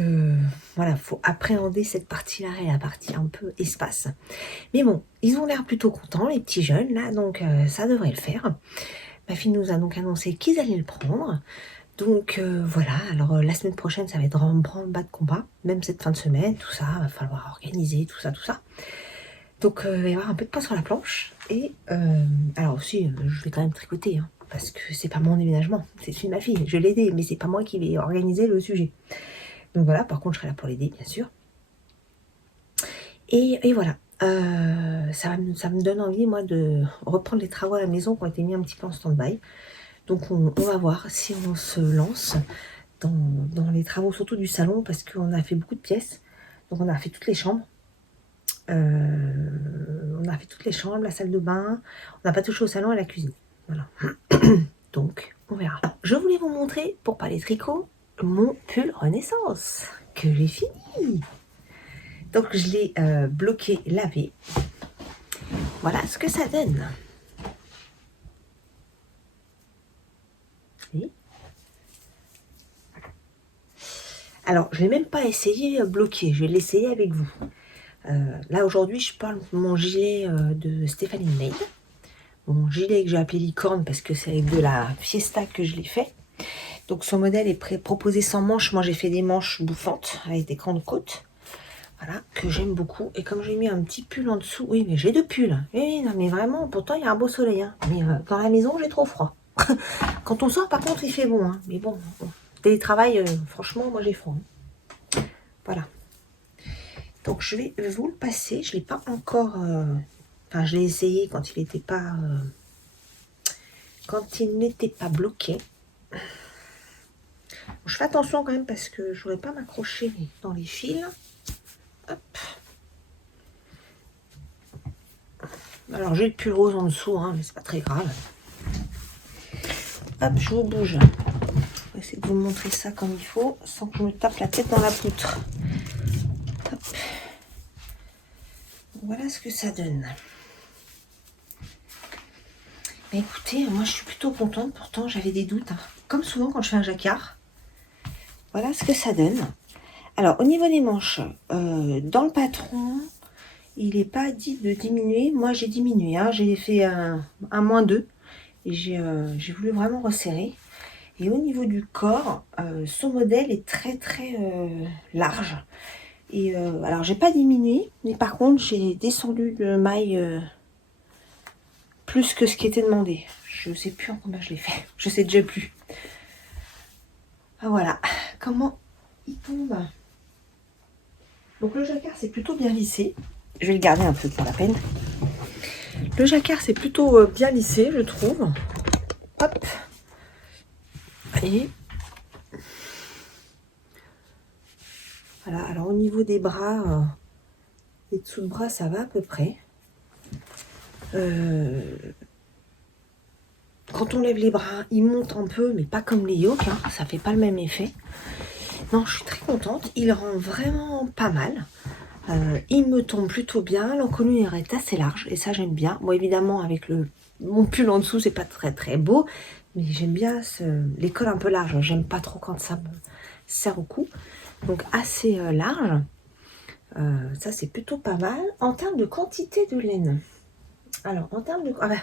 voilà, faut appréhender cette partie-là et la partie un peu espace. Mais bon, ils ont l'air plutôt contents, les petits jeunes, là, donc ça devrait le faire. Ma fille nous a donc annoncé qu'ils allaient le prendre. Donc voilà, alors la semaine prochaine, ça va être en branle-bas de combat, même cette fin de semaine, tout ça, va falloir organiser, tout ça, tout ça. Donc il va y avoir un peu de pain sur la planche. Et alors aussi, je vais quand même tricoter, hein, parce que c'est pas mon déménagement, c'est celui de ma fille. Je l'ai aidé, mais c'est pas moi qui vais organiser le sujet. Donc voilà, par contre, je serai là pour l'aider, bien sûr. Et voilà, ça me donne envie, moi, de reprendre les travaux à la maison qui ont été mis un petit peu en stand-by. Donc on va voir si on se lance dans les travaux, surtout du salon, parce qu'on a fait beaucoup de pièces. Donc on a fait toutes les chambres. On a fait toutes les chambres, la salle de bain. On n'a pas touché au salon et à la cuisine. Voilà. Donc on verra. Alors, je voulais vous montrer, pour parler tricot, mon pull Renaissance que j'ai fini. Donc je l'ai bloqué, lavé. Voilà ce que ça donne. Alors, je ne l'ai même pas essayé bloqué, je vais l'essayer avec vous. Là, aujourd'hui, je parle de mon gilet de Stephanie Maid. Mon gilet que j'ai appelé licorne parce que c'est avec de la Fiesta que je l'ai fait. Donc, son modèle est proposé sans manches. Moi, j'ai fait des manches bouffantes avec des grandes côtes. Voilà, que j'aime beaucoup. Et comme j'ai mis un petit pull en dessous, oui, mais j'ai deux pulls. Oui, non, mais vraiment, pourtant, il y a un beau soleil. Hein. Mais dans la maison, j'ai trop froid. Quand on sort, par contre, il fait bon. Hein. Mais bon, télétravail, franchement, moi, j'ai froid. Hein. Voilà. Donc, je vais vous le passer. Je ne l'ai pas encore... Enfin, je l'ai essayé quand il n'était pas... quand il n'était pas bloqué. Je fais attention quand même parce que je ne voudrais pas m'accrocher dans les fils. Hop. Alors, j'ai le pull rose en dessous, hein, mais c'est pas très grave. Hop, je vous bouge. Je vais essayer de vous montrer ça comme il faut, sans que je me tape la tête dans la poutre. Hop. Voilà ce que ça donne. Mais écoutez, moi je suis plutôt contente, pourtant j'avais des doutes. Hein. Comme souvent quand je fais un jacquard. Voilà ce que ça donne. Alors, au niveau des manches, dans le patron, il n'est pas dit de diminuer. Moi, j'ai diminué. Hein. J'ai fait un -2. Et j'ai voulu vraiment resserrer. Et au niveau du corps, son modèle est très très large. Et alors, j'ai pas diminué. Mais par contre, j'ai descendu de maille plus que ce qui était demandé. Je ne sais plus en combien je l'ai fait. Je sais déjà plus. Ah, voilà. Comment il tombe. Donc le jacquard c'est plutôt bien lissé. Je vais le garder un peu pour la peine. Le jacquard c'est plutôt bien lissé, je trouve. Hop. Et voilà. Alors au niveau des bras, les dessous de bras ça va à peu près. Quand on lève les bras, ils montent un peu, mais pas comme les yokes. Hein. Ça fait pas le même effet. Non, je suis très contente. Il rend vraiment pas mal. Il me tombe plutôt bien. L'encolure est assez large et ça j'aime bien. Bon, évidemment avec mon pull en dessous c'est pas très très beau, mais j'aime bien les cols un peu larges. J'aime pas trop quand ça me serre au cou. Donc assez large. Ça c'est plutôt pas mal. En termes de quantité de laine. Alors en termes de... Ah ben,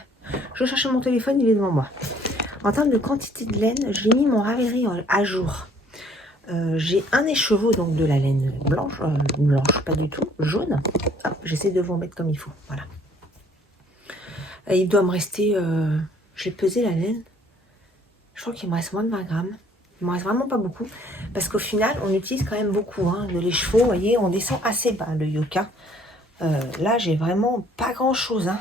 je cherche mon téléphone, il est devant moi. En termes de quantité de laine, j'ai mis mon Ravelry à jour. J'ai un écheveau, donc de la laine blanche, pas du tout, jaune. J'essaie de vous en mettre comme il faut, voilà. Il doit me rester, j'ai pesé la laine, je crois qu'il me reste moins de 20 grammes. Il me reste vraiment pas beaucoup, parce qu'au final, on utilise quand même beaucoup hein, de l'écheveau, vous voyez, on descend assez bas le yoga. Là, j'ai vraiment pas grand chose, hein.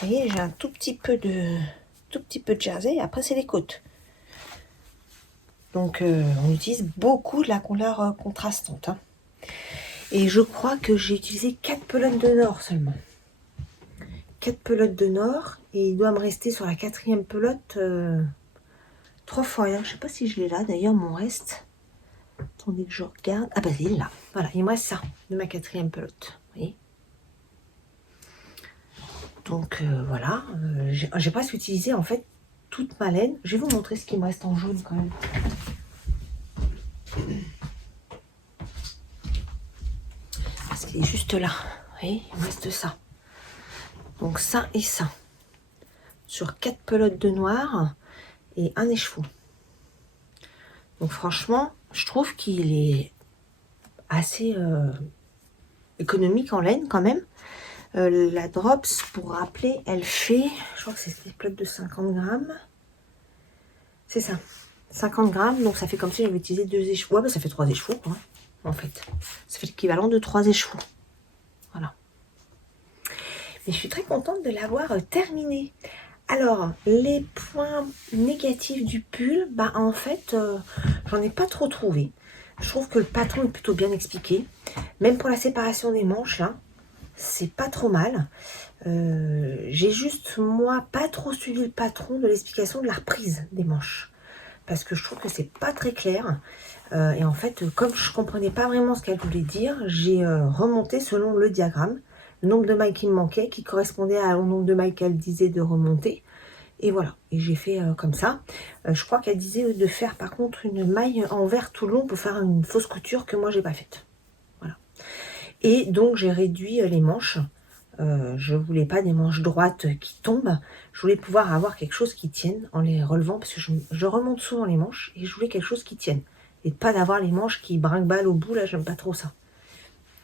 Vous voyez, j'ai un tout petit peu de jersey, et après c'est les côtes. Donc, on utilise beaucoup de la couleur contrastante. Hein. Et je crois que j'ai utilisé 4 pelotes de nord seulement. 4 pelotes de nord. Et il doit me rester sur la 4e pelote 3 fois rien. Je sais pas si je l'ai là. D'ailleurs, mon reste. Attendez que je regarde. Ah bah, il est là. Voilà, il me reste ça de ma 4e pelote. Vous voyez. Donc, voilà. J'ai presque utilisé en fait toute ma laine. Je vais vous montrer ce qui me reste en jaune quand même. est juste là. Vous voyez, il me reste ça. Donc ça et ça. Sur 4 pelotes de noir et un écheveau. Donc franchement, je trouve qu'il est assez économique en laine quand même. La Drops, pour rappeler, elle fait, je crois que c'est des pelotes de 50 grammes. C'est ça, 50 grammes. Donc ça fait comme si j'avais utilisé 2 échevaux. Ouais, bah, ça fait 3 échevaux, quoi, en fait. Ça fait l'équivalent de 3 échevaux. Voilà. Mais je suis très contente de l'avoir terminé. Alors, les points négatifs du pull, bah en fait, j'en ai pas trop trouvé. Je trouve que le patron est plutôt bien expliqué. Même pour la séparation des manches, là, c'est pas trop mal. J'ai juste, moi, pas trop suivi le patron de l'explication de la reprise des manches. Parce que je trouve que c'est pas très clair. Et en fait, comme je comprenais pas vraiment ce qu'elle voulait dire, j'ai remonté selon le diagramme. Le nombre de mailles qui me manquait, qui correspondait au nombre de mailles qu'elle disait de remonter. Et voilà, et j'ai fait comme ça. Je crois qu'elle disait de faire par contre une maille en vert tout long pour faire une fausse couture que moi j'ai pas faite. Voilà. Et donc j'ai réduit les manches. Je voulais pas des manches droites qui tombent. Je voulais pouvoir avoir quelque chose qui tienne en les relevant parce que je remonte souvent les manches et je voulais quelque chose qui tienne. Et pas d'avoir les manches qui brinque-ballent au bout, là j'aime pas trop ça.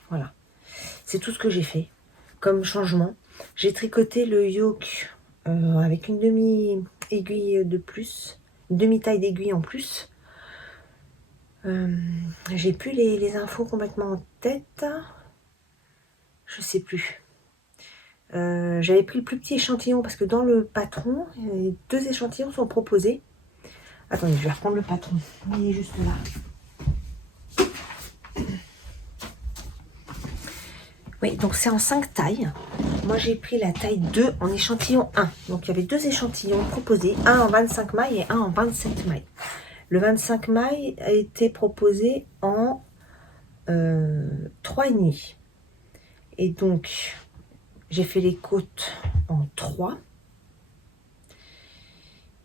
Voilà. C'est tout ce que j'ai fait comme changement. J'ai tricoté le yoke avec une demi-aiguille de plus, une demi-taille d'aiguille en plus. J'ai plus les infos complètement en tête. Je sais plus. J'avais pris le plus petit échantillon parce que dans le patron, 2 échantillons sont proposés. Attendez, je vais reprendre le patron. Il est juste là. Oui, donc c'est en 5 tailles. Moi, j'ai pris la taille 2 en échantillon 1. Donc, il y avait 2 échantillons proposés, un en 25 mailles et un en 27 mailles. Le 25 mailles a été proposé en 3,5. Et donc, j'ai fait les côtes en 3.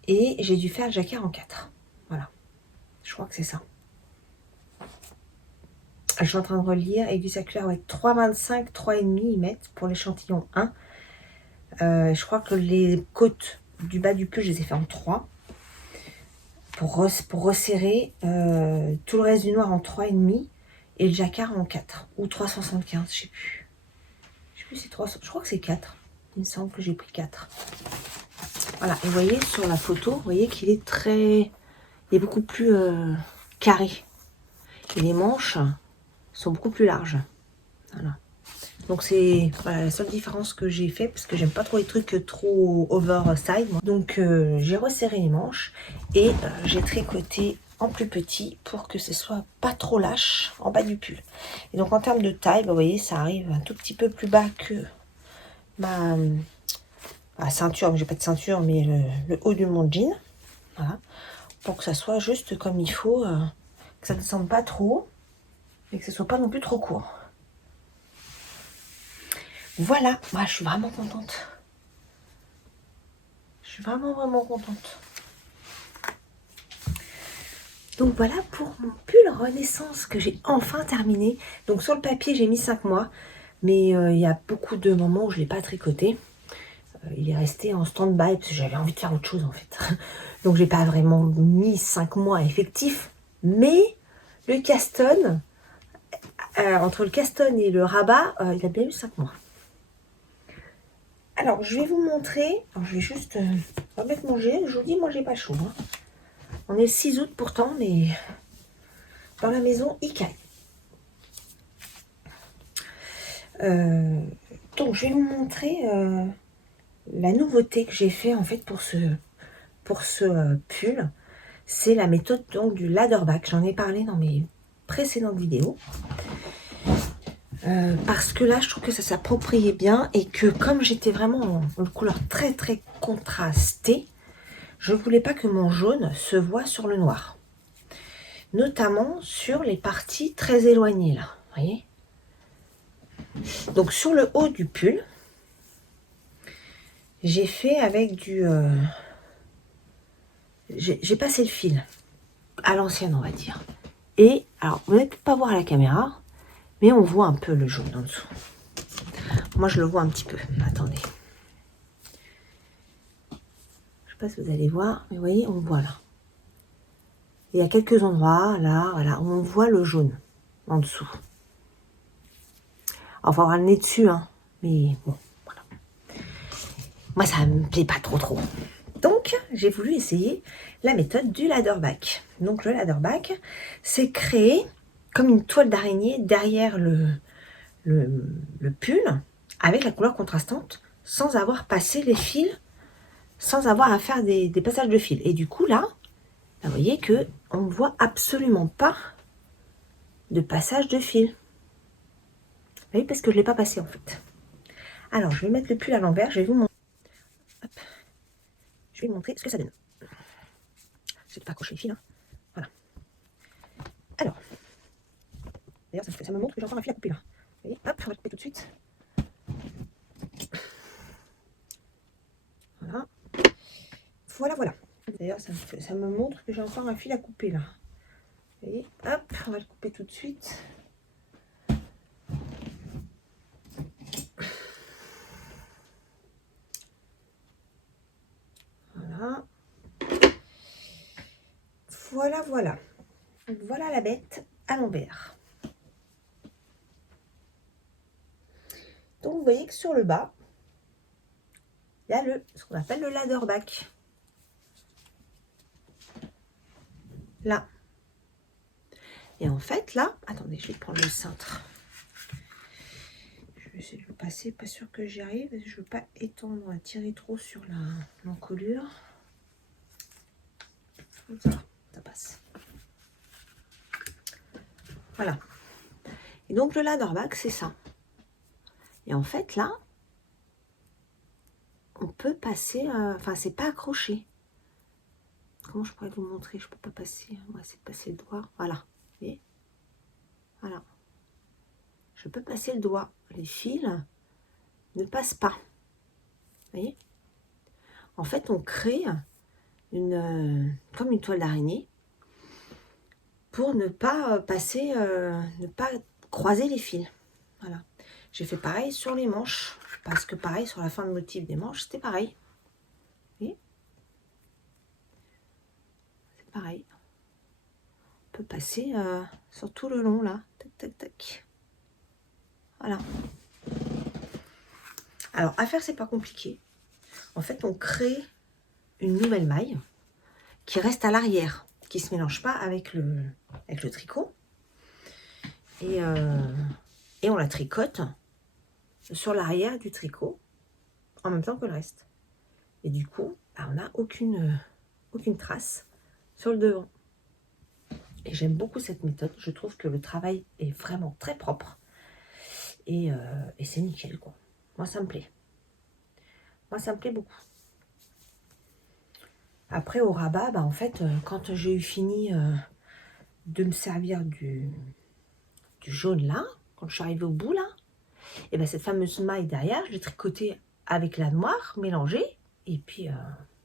Et j'ai dû faire le jacquard en 4. Voilà. Je crois que c'est ça. Je suis en train de relire. Aiguille circulaire, ouais, 3,25, 3,5 ils mettent pour l'échantillon 1. Je crois que les côtes du bas du pull, je les ai fait en 3. Pour resserrer tout le reste du noir en 3,5 et le jacquard en 4. Ou 3,75, je sais plus. Je sais plus si c'est 3, je crois que c'est 4. Il me semble que j'ai pris 4. Voilà, et vous voyez sur la photo, vous voyez qu'il est très... Il est beaucoup plus carré. Et les manches sont beaucoup plus larges. Voilà. Donc c'est voilà, la seule différence que j'ai fait parce que j'aime pas trop les trucs trop oversize. Donc j'ai resserré les manches et j'ai tricoté en plus petit pour que ce soit pas trop lâche en bas du pull. Et donc en termes de taille, vous voyez, ça arrive un tout petit peu plus bas que ma ceinture. J'ai pas de ceinture, mais le haut de mon jean. Voilà. Pour que ça soit juste comme il faut, que ça ne descende pas trop et que ce soit pas non plus trop court. Voilà, moi je suis vraiment contente. Je suis vraiment contente. Donc voilà pour mon pull Renaissance que j'ai enfin terminé. Donc sur le papier j'ai mis 5 mois, mais il y a beaucoup de moments où je ne l'ai pas tricoté. Il est resté en stand-by parce que j'avais envie de faire autre chose en fait. Donc j'ai pas vraiment mis 5 mois effectifs, mais le caston, entre le caston et le rabat, il a bien eu 5 mois. Alors, je vais vous montrer. Alors, je vais juste remettre mon gilet. Je vous dis, moi, j'ai pas chaud. Hein. On est le 6 août pourtant, mais dans la maison, il caille. Donc, je vais vous montrer la nouveauté que j'ai fait en fait pour ce pull. C'est la méthode donc du ladderback. J'en ai parlé dans mes précédentes vidéos. Parce que là je trouve que ça s'appropriait bien et que comme j'étais vraiment en couleur très contrastée, je voulais pas que mon jaune se voit sur le noir, notamment sur les parties très éloignées là, vous voyez. Donc sur le haut du pull, j'ai fait avec du j'ai passé le fil à l'ancienne, on va dire. Et alors vous n'allez peut-être pas voir à la caméra, Mais on voit un peu le jaune en dessous. Moi, je le vois un petit peu. Attendez. Je sais pas si vous allez voir, mais vous voyez, on voit là. Il y a quelques endroits, là, voilà, où on voit le jaune en dessous. Alors, il faut avoir le nez dessus, hein. Mais bon, voilà. Moi, ça me plaît pas trop. Donc, j'ai voulu essayer la méthode du ladderback. Donc, le ladderback, c'est créer comme une toile d'araignée derrière le pull avec la couleur contrastante sans avoir passé les fils, sans avoir à faire des passages de fils. Et du coup, là, vous voyez que on ne voit absolument pas de passage de fil. Vous voyez, parce que je ne l'ai pas passé en fait. Alors, je vais mettre le pull à l'envers, je vais vous montrer. Hop. Je vais vous montrer ce que ça donne. Je vais pas accrocher les fils, hein. Voilà. Alors, d'ailleurs, ça me montre que j'ai encore un fil à couper là. Vous voyez, hop, on va le couper tout de suite. Voilà. Voilà. D'ailleurs, ça me montre que j'ai encore un fil à couper là. Vous voyez, hop, on va le couper tout de suite. Voilà. Voilà la bête à l'envers. Donc vous voyez que sur le bas, il y a ce qu'on appelle le ladderback. Là. Et en fait, là, attendez, je vais prendre le cintre. Je vais essayer de le passer, pas sûr que j'y arrive. Je ne veux pas étendre, tirer trop sur l'encolure. Ça passe. Voilà. Et donc le ladderback, c'est ça. Et en fait, là, on peut passer, enfin, c'est pas accroché. Comment je pourrais vous montrer? Je peux pas passer. On va essayer de passer le doigt. Voilà. Vous voyez? Voilà. Je peux passer le doigt. Les fils ne passent pas. Vous voyez? En fait, on crée comme une toile d'araignée pour ne pas passer, ne pas croiser les fils. Voilà. J'ai fait pareil sur les manches, parce que pareil, sur la fin de motif des manches, c'était pareil. Vous voyez? C'est pareil. On peut passer sur tout le long, là. Tac. Voilà. Alors, à faire, c'est pas compliqué. En fait, on crée une nouvelle maille qui reste à l'arrière, qui ne se mélange pas avec le tricot. Et on la tricote sur l'arrière du tricot en même temps que le reste. Et du coup, on n'a aucune trace sur le devant. Et j'aime beaucoup cette méthode. Je trouve que le travail est vraiment très propre. Et c'est nickel, quoi. Moi, ça me plaît. Moi, ça me plaît beaucoup. Après, au rabat, en fait, quand j'ai eu fini de me servir du jaune là, quand je suis arrivée au bout là, et cette fameuse maille derrière, je l'ai tricotée avec la noire mélangée. Et puis,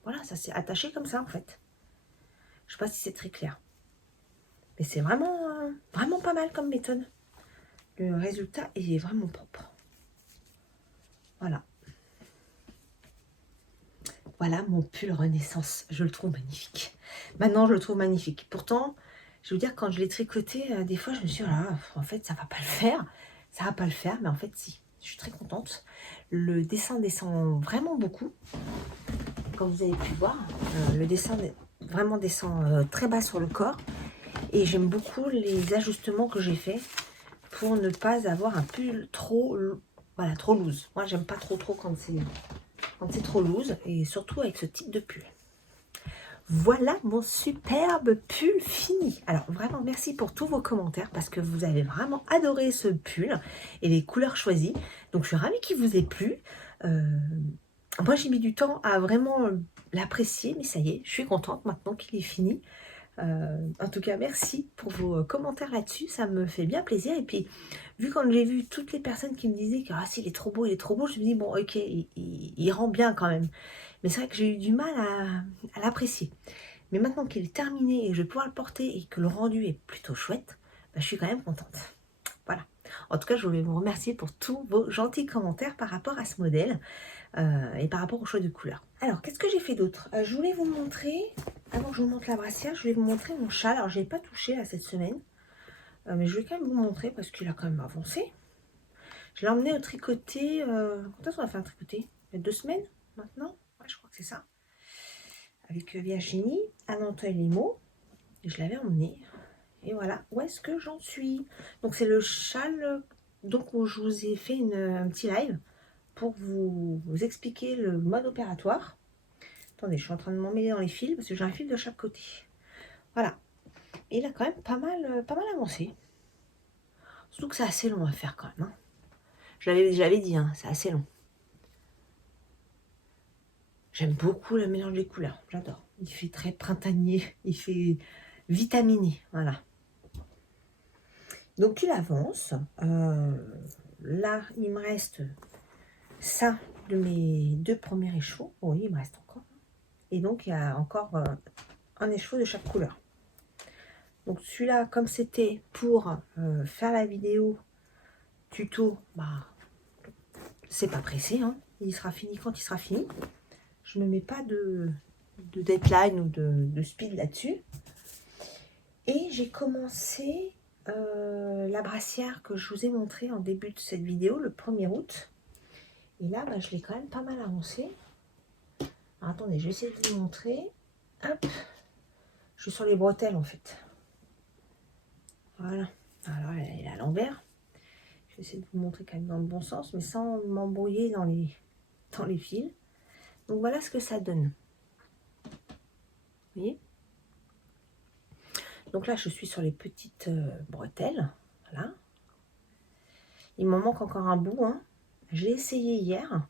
voilà, ça s'est attaché comme ça, en fait. Je sais pas si c'est très clair. Mais c'est vraiment pas mal comme méthode. Le résultat est vraiment propre. Voilà. Voilà mon pull Renaissance. Je le trouve magnifique. Maintenant, je le trouve magnifique. Pourtant, je veux dire, quand je l'ai tricoté, des fois, je me suis dit, en fait, ça va pas le faire. Ça va pas le faire, mais en fait, si. Je suis très contente. Le dessin descend vraiment beaucoup. Comme vous avez pu voir, le dessin vraiment descend très bas sur le corps. Et j'aime beaucoup les ajustements que j'ai faits pour ne pas avoir un pull trop loose. Moi, j'aime pas trop quand c'est trop loose, et surtout avec ce type de pull. Voilà mon superbe pull fini. Alors vraiment merci pour tous vos commentaires, parce que vous avez vraiment adoré ce pull et les couleurs choisies. Donc je suis ravie qu'il vous ait plu. Moi j'ai mis du temps à vraiment l'apprécier, mais ça y est, je suis contente maintenant qu'il est fini. En tout cas, merci pour vos commentaires là-dessus, ça me fait bien plaisir. Et puis, vu quand j'ai vu toutes les personnes qui me disaient que si, il est trop beau, je me dis, bon, ok, il rend bien quand même. Mais c'est vrai que j'ai eu du mal à l'apprécier. Mais maintenant qu'il est terminé et que je vais pouvoir le porter et que le rendu est plutôt chouette, je suis quand même contente. Voilà. En tout cas, je voulais vous remercier pour tous vos gentils commentaires par rapport à ce modèle et par rapport au choix de couleurs. Alors, qu'est-ce que j'ai fait d'autre? Je voulais vous montrer, avant que je vous montre la brassière, je voulais vous montrer mon châle. Alors, je n'ai pas touché là cette semaine, mais je vais quand même vous montrer parce qu'il a quand même avancé. Je l'ai emmené au tricoté, quand est-ce qu'on a fait un tricoté? Il y a 2 semaines maintenant? Ouais, je crois que c'est ça. Avec Virginie, à Nanteuil-les-Maux. Je l'avais emmené. Et voilà, où est-ce que j'en suis? Donc c'est le châle donc où je vous ai fait un petit live pour vous expliquer le mode opératoire. Attendez, je suis en train de m'emmêler dans les fils parce que j'ai un fil de chaque côté. Voilà. Et il a quand même pas mal avancé. Surtout que c'est assez long à faire quand même. Hein. Je l'avais dit, hein, c'est assez long. J'aime beaucoup le mélange des couleurs, j'adore. Il fait très printanier, il fait vitaminé, voilà. Donc il avance. Là, il me reste ça de mes 2 premiers écheveaux. Oui, il me reste encore. Et donc, il y a encore un écheveau de chaque couleur. Donc celui-là, comme c'était pour faire la vidéo tuto, bah, c'est pas pressé. Hein. Il sera fini quand il sera fini. Je ne mets pas de deadline ou de speed là-dessus. Et j'ai commencé la brassière que je vous ai montrée en début de cette vidéo, le 1er août. Et là, bah, je l'ai quand même pas mal avancé. Alors, attendez, je vais essayer de vous montrer. Hop. Je suis sur les bretelles en fait. Voilà. Alors, elle est à l'envers. Je vais essayer de vous montrer quand même dans le bon sens, mais sans m'embrouiller dans les fils. Donc, voilà ce que ça donne. Vous voyez? Donc là, je suis sur les petites bretelles. Voilà. Il m'en manque encore un bout. Hein. Je l'ai essayé hier.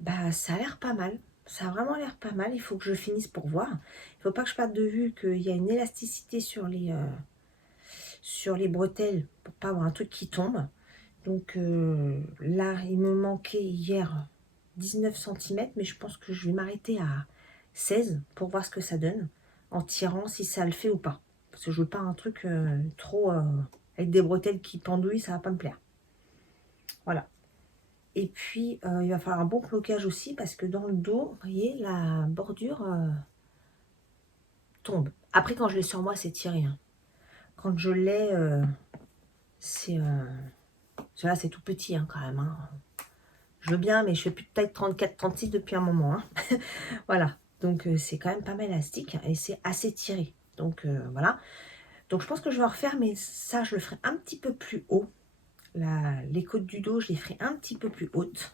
Bah, ça a l'air pas mal. Ça a vraiment l'air pas mal. Il faut que je finisse pour voir. Il ne faut pas que je perde de vue qu'il y a une élasticité sur les bretelles pour pas avoir un truc qui tombe. Donc là, il me manquait hier 19 cm, mais je pense que je vais m'arrêter à 16 pour voir ce que ça donne en tirant si ça le fait ou pas. Parce que je veux pas un truc trop avec des bretelles qui pendouillent, ça va pas me plaire. Voilà. Et puis, il va falloir un bon clocage aussi parce que dans le dos, vous voyez, la bordure tombe. Après, quand je l'ai sur moi, c'est tiré. Hein. Quand je l'ai, c'est... Là, c'est tout petit hein, quand même. Hein. Je veux bien, mais je fais plus de taille 34-36 depuis un moment. Hein. Voilà. Donc, c'est quand même pas mal élastique et c'est assez tiré. Donc, voilà. Donc, je pense que je vais en refaire, mais ça, je le ferai un petit peu plus haut. Les côtes du dos, je les ferai un petit peu plus hautes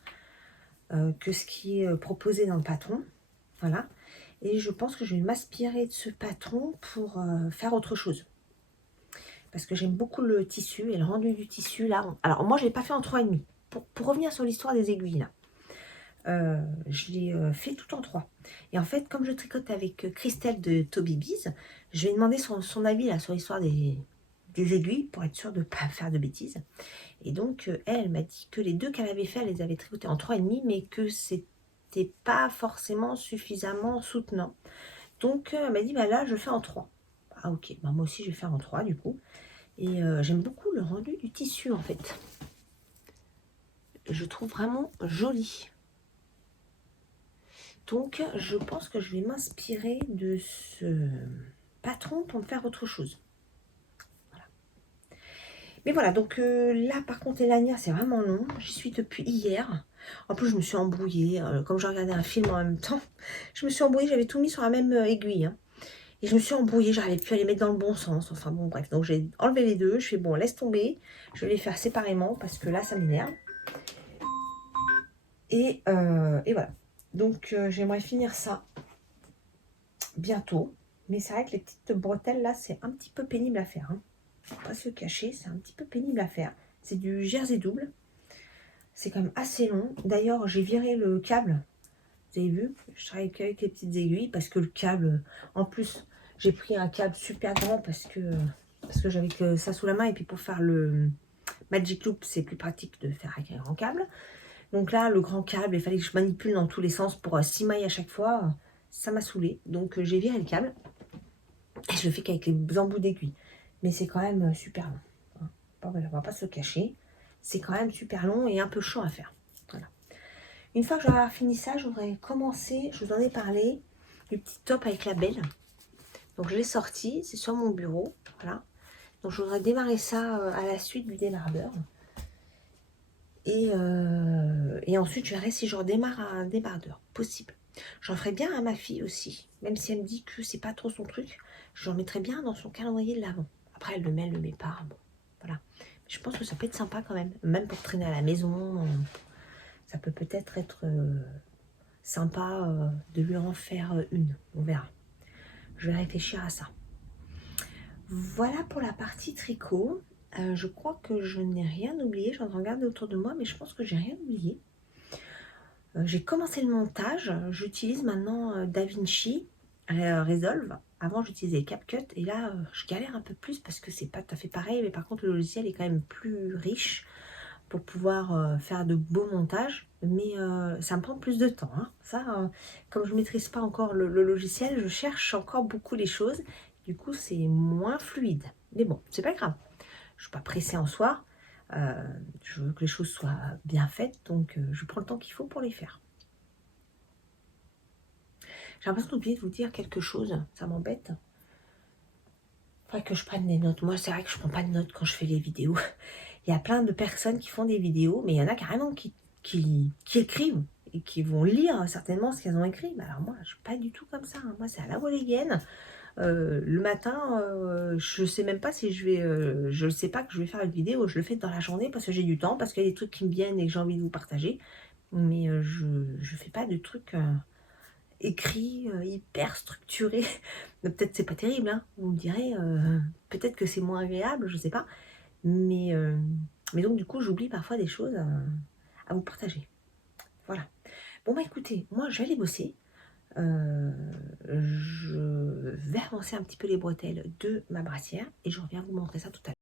que ce qui est proposé dans le patron. Voilà. Et je pense que je vais m'inspirer de ce patron pour faire autre chose. Parce que j'aime beaucoup le tissu et le rendu du tissu là. Alors moi je ne l'ai pas fait en 3,5. Pour revenir sur l'histoire des aiguilles là. Je l'ai fait tout en 3. Et en fait, comme je tricote avec Christelle de Toby Bees, je vais demander son avis là, sur l'histoire des aiguilles pour être sûre de ne pas faire de bêtises. Et donc, elle m'a dit que les 2 qu'elle avait fait, elle les avait tricotées en 3,5, mais que c'était pas forcément suffisamment soutenant. Donc, elle m'a dit, bah là, je fais en 3. Ah ok, bah, moi aussi, je vais faire en 3 du coup. Et j'aime beaucoup le rendu du tissu en fait. Je trouve vraiment joli. Donc je pense que je vais m'inspirer de ce patron pour me faire autre chose. Voilà. Mais voilà, donc là par contre les lanières c'est vraiment long. J'y suis depuis hier. En plus je me suis embrouillée. Comme je regardais un film en même temps, je me suis embrouillée, j'avais tout mis sur la même aiguille. Hein. Et je me suis embrouillée, j'arrivais plus à les mettre dans le bon sens. Enfin bon, bref. Donc j'ai enlevé les 2. Je fais bon, laisse tomber. Je vais les faire séparément parce que là, ça m'énerve. Et voilà. Donc j'aimerais finir ça bientôt. Mais c'est vrai que les petites bretelles là, c'est un petit peu pénible à faire. Hein. Faut pas se cacher, c'est un petit peu pénible à faire. C'est du jersey double. C'est quand même assez long. D'ailleurs, j'ai viré le câble. Vous avez vu, je travaille qu'avec les petites aiguilles parce que le câble, en plus, j'ai pris un câble super grand parce que j'avais que ça sous la main. Et puis pour faire le Magic Loop, c'est plus pratique de faire avec un grand câble. Donc là, le grand câble, il fallait que je manipule dans tous les sens pour 6 mailles à chaque fois. Ça m'a saoulé. Donc j'ai viré le câble. Et je le fais qu'avec les embouts d'aiguille. Mais c'est quand même super long. On va pas se le cacher. c'est quand même super long et un peu chiant à faire. Voilà. Une fois que j'aurai fini ça, je voudrais commencer, je vous en ai parlé, du petit top avec la belle. Donc je l'ai sorti, c'est sur mon bureau, voilà. Donc je voudrais démarrer ça à la suite du débardeur. Et ensuite je verrai si je redémarre un débardeur, possible. J'en ferai bien à ma fille aussi, même si elle me dit que c'est pas trop son truc, j'en mettrai bien dans son calendrier de l'avant. Après elle le met pas, bon, voilà. Je pense que ça peut être sympa quand même pour traîner à la maison, ça peut peut-être être sympa de lui en faire une, on verra. Je vais réfléchir à ça. Voilà pour la partie tricot. Je crois que je n'ai rien oublié. Je suis en train de regarder autour de moi, mais je pense que j'ai rien oublié. J'ai commencé le montage. J'utilise maintenant DaVinci Resolve. Avant, j'utilisais CapCut. Et là, je galère un peu plus parce que c'est pas tout à fait pareil. Mais par contre, le logiciel est quand même plus riche pour pouvoir faire de beaux montages. Mais ça me prend plus de temps. Hein. Ça, comme je ne maîtrise pas encore le logiciel, je cherche encore beaucoup les choses. Du coup, c'est moins fluide. Mais bon, c'est pas grave. Je ne suis pas pressée en soi. Je veux que les choses soient bien faites. Donc, je prends le temps qu'il faut pour les faire. J'ai l'impression d'oublier de vous dire quelque chose. Ça m'embête. Il faudrait que je prenne des notes. Moi, c'est vrai que je ne prends pas de notes quand je fais les vidéos. Il y a plein de personnes qui font des vidéos, mais il y en a carrément qui écrivent et qui vont lire certainement ce qu'elles ont écrit. Mais alors moi, je ne suis pas du tout comme ça. Hein. Moi, c'est à la volée-gaine. Le matin, je ne sais même pas si je vais... je ne sais pas que je vais faire une vidéo. Je le fais dans la journée parce que j'ai du temps, parce qu'il y a des trucs qui me viennent et que j'ai envie de vous partager. Mais je ne fais pas de trucs écrits, hyper structurés. Peut-être c'est pas terrible, hein. Vous me direz. Peut-être que c'est moins agréable, je ne sais pas. Mais donc, du coup, j'oublie parfois des choses à vous partager. Voilà. Bon, bah écoutez, moi, je vais aller bosser. Je vais avancer un petit peu les bretelles de ma brassière et je reviens vous montrer ça tout à l'heure.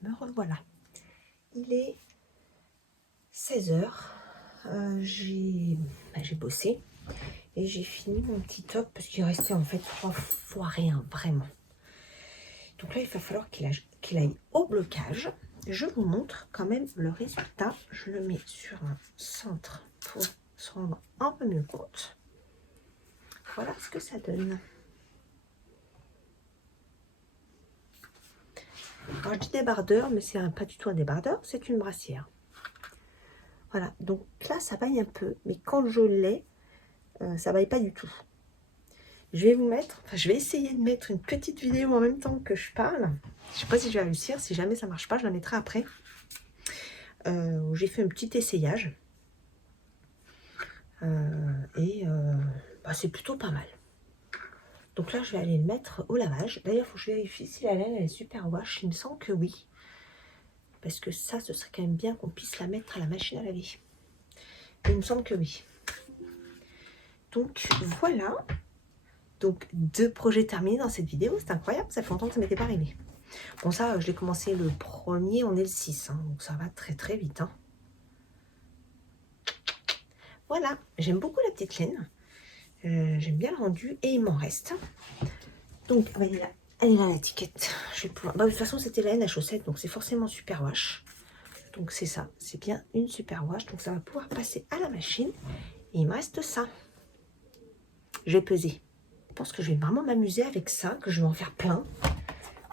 Me revoilà. Il est 16h. J'ai bossé et j'ai fini mon petit top parce qu'il restait en fait 3 fois rien, vraiment. Donc là, il va falloir qu'il aille au blocage. Je vous montre quand même le résultat. Je le mets sur un centre pour se rendre un peu mieux compte. Voilà ce que ça donne. Alors je dis débardeur, mais c'est pas du tout un débardeur, c'est une brassière. Voilà, donc là ça vaille un peu, mais quand je l'ai, ça vaille pas du tout. Je vais vous mettre, enfin je vais essayer de mettre une petite vidéo en même temps que je parle. Je sais pas si je vais réussir, si jamais ça marche pas, je la mettrai après. Où j'ai fait un petit essayage. C'est plutôt pas mal. Donc là, je vais aller le mettre au lavage. D'ailleurs, il faut que je vérifie si la laine elle est super wash. Il me semble que oui. Parce que ça, ce serait quand même bien qu'on puisse la mettre à la machine à laver. Il me semble que oui. Donc voilà. Donc 2 projets terminés dans cette vidéo, c'est incroyable, ça fait longtemps que ça m'était pas arrivé. Bon ça, je l'ai commencé le 1er, on est le 6, hein, donc ça va très très vite. Hein. Voilà, j'aime beaucoup la petite laine. J'aime bien le rendu et il m'en reste. Donc, elle est là l'étiquette. Je vais pouvoir... de toute façon, c'était la laine à chaussettes, donc c'est forcément superwash. Donc c'est ça, c'est bien une superwash. Donc ça va pouvoir passer à la machine. Et il me reste ça. Je vais peser. Je pense que je vais vraiment m'amuser avec ça, que je vais en faire plein.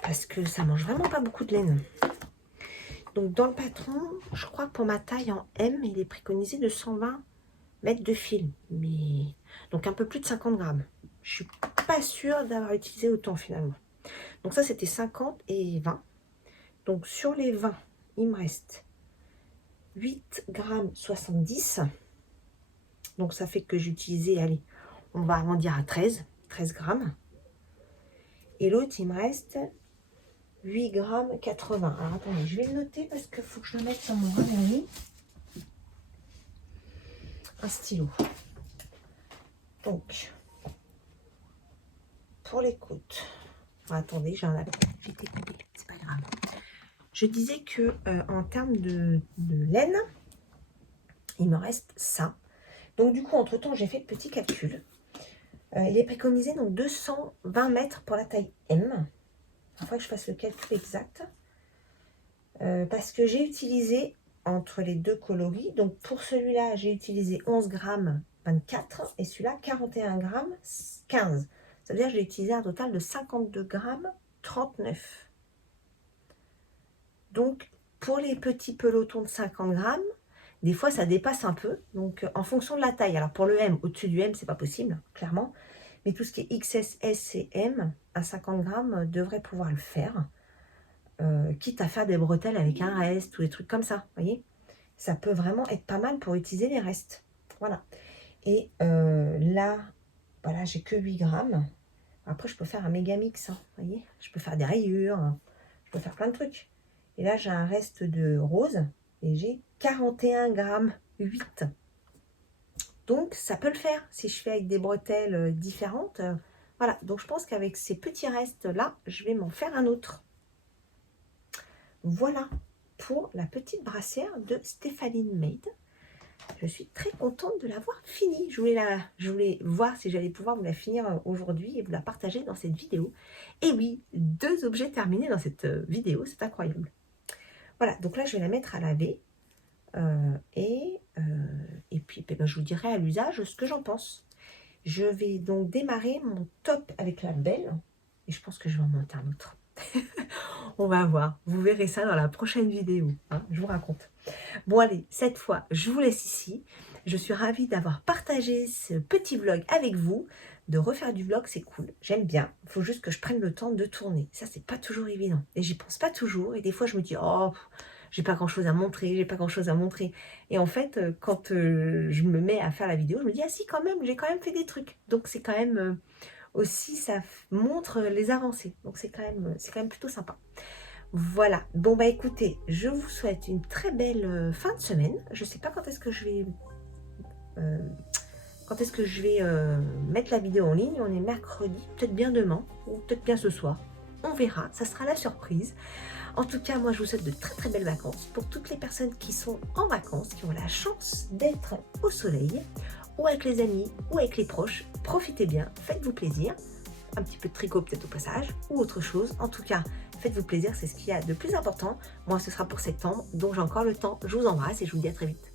Parce que ça mange vraiment pas beaucoup de laine. Donc dans le patron, je crois que pour ma taille en M, il est préconisé de 120 mètres de fil. Mais donc un peu plus de 50 grammes. Je suis pas sûre d'avoir utilisé autant finalement. Donc ça c'était 50 et 20. Donc sur les 20, il me reste 8 grammes 70. Donc ça fait que j'ai utilisé, allez, on va arrondir à 13 grammes. Et l'autre, il me reste 8 grammes 80. Alors attendez, je vais le noter parce qu'il faut que je le mette sur mon vernis. Un stylo. Donc, pour les côtes. Attendez, j'en avais été coupé, c'est pas grave. Je disais que en termes de laine, il me reste ça. Donc du coup, entre-temps, j'ai fait le petit calcul. Il est préconisé donc 220 mètres pour la taille M. Il faudrait que je fasse le calcul exact. Parce que j'ai utilisé entre les deux coloris. Donc pour celui-là, j'ai utilisé 11 grammes 24 et celui-là 41 grammes 15. Ça veut dire que j'ai utilisé un total de 52 grammes 39. Donc pour les petits pelotons de 50 grammes, des fois ça dépasse un peu. Donc en fonction de la taille. Alors pour le M, au-dessus du M, c'est pas possible, clairement. Mais tout ce qui est XS, S et M, à 50 grammes, devrait pouvoir le faire. Quitte à faire des bretelles avec un reste ou des trucs comme ça, vous voyez. Ça peut vraiment être pas mal pour utiliser les restes. Voilà. Et là, voilà, j'ai que 8 grammes. Après, je peux faire un méga mix, hein, vous voyez. Je peux faire des rayures, je peux faire plein de trucs. Et là, j'ai un reste de rose et j'ai 41 grammes 8. Donc, ça peut le faire si je fais avec des bretelles différentes. Voilà, donc je pense qu'avec ces petits restes-là, je vais m'en faire un autre. Voilà pour la petite brassière de Stéphaline Made. Je suis très contente de l'avoir finie. Je voulais voir si j'allais pouvoir vous la finir aujourd'hui et vous la partager dans cette vidéo. Et oui, 2 objets terminés dans cette vidéo, c'est incroyable. Voilà, donc là, je vais la mettre à laver. Et puis, ben, je vous dirai à l'usage ce que j'en pense. Je vais donc démarrer mon top avec la belle. Et je pense que je vais en monter un autre. On va voir. Vous verrez ça dans la prochaine vidéo. Hein, je vous raconte. Bon, allez, cette fois, je vous laisse ici. Je suis ravie d'avoir partagé ce petit vlog avec vous. De refaire du vlog, c'est cool. J'aime bien. Il faut juste que je prenne le temps de tourner. Ça, c'est pas toujours évident. Et j'y pense pas toujours. Et des fois, je me dis, oh, j'ai pas grand chose à montrer, j'ai pas grand chose à montrer. Et en fait, quand je me mets à faire la vidéo, je me dis, ah si, quand même, j'ai quand même fait des trucs. Donc, c'est quand même aussi, ça montre les avancées. Donc, c'est quand même plutôt sympa. Voilà. Bon, bah écoutez, je vous souhaite une très belle fin de semaine. Je sais pas quand est-ce que je vais... mettre la vidéo en ligne. On est mercredi, peut-être bien demain, ou peut-être bien ce soir. On verra, ça sera la surprise. En tout cas, moi, je vous souhaite de très très belles vacances. Pour toutes les personnes qui sont en vacances, qui ont la chance d'être au soleil, ou avec les amis, ou avec les proches, profitez bien, faites-vous plaisir. Un petit peu de tricot peut-être au passage, ou autre chose. En tout cas, faites-vous plaisir, c'est ce qu'il y a de plus important. Moi, ce sera pour septembre, donc j'ai encore le temps. Je vous embrasse et je vous dis à très vite.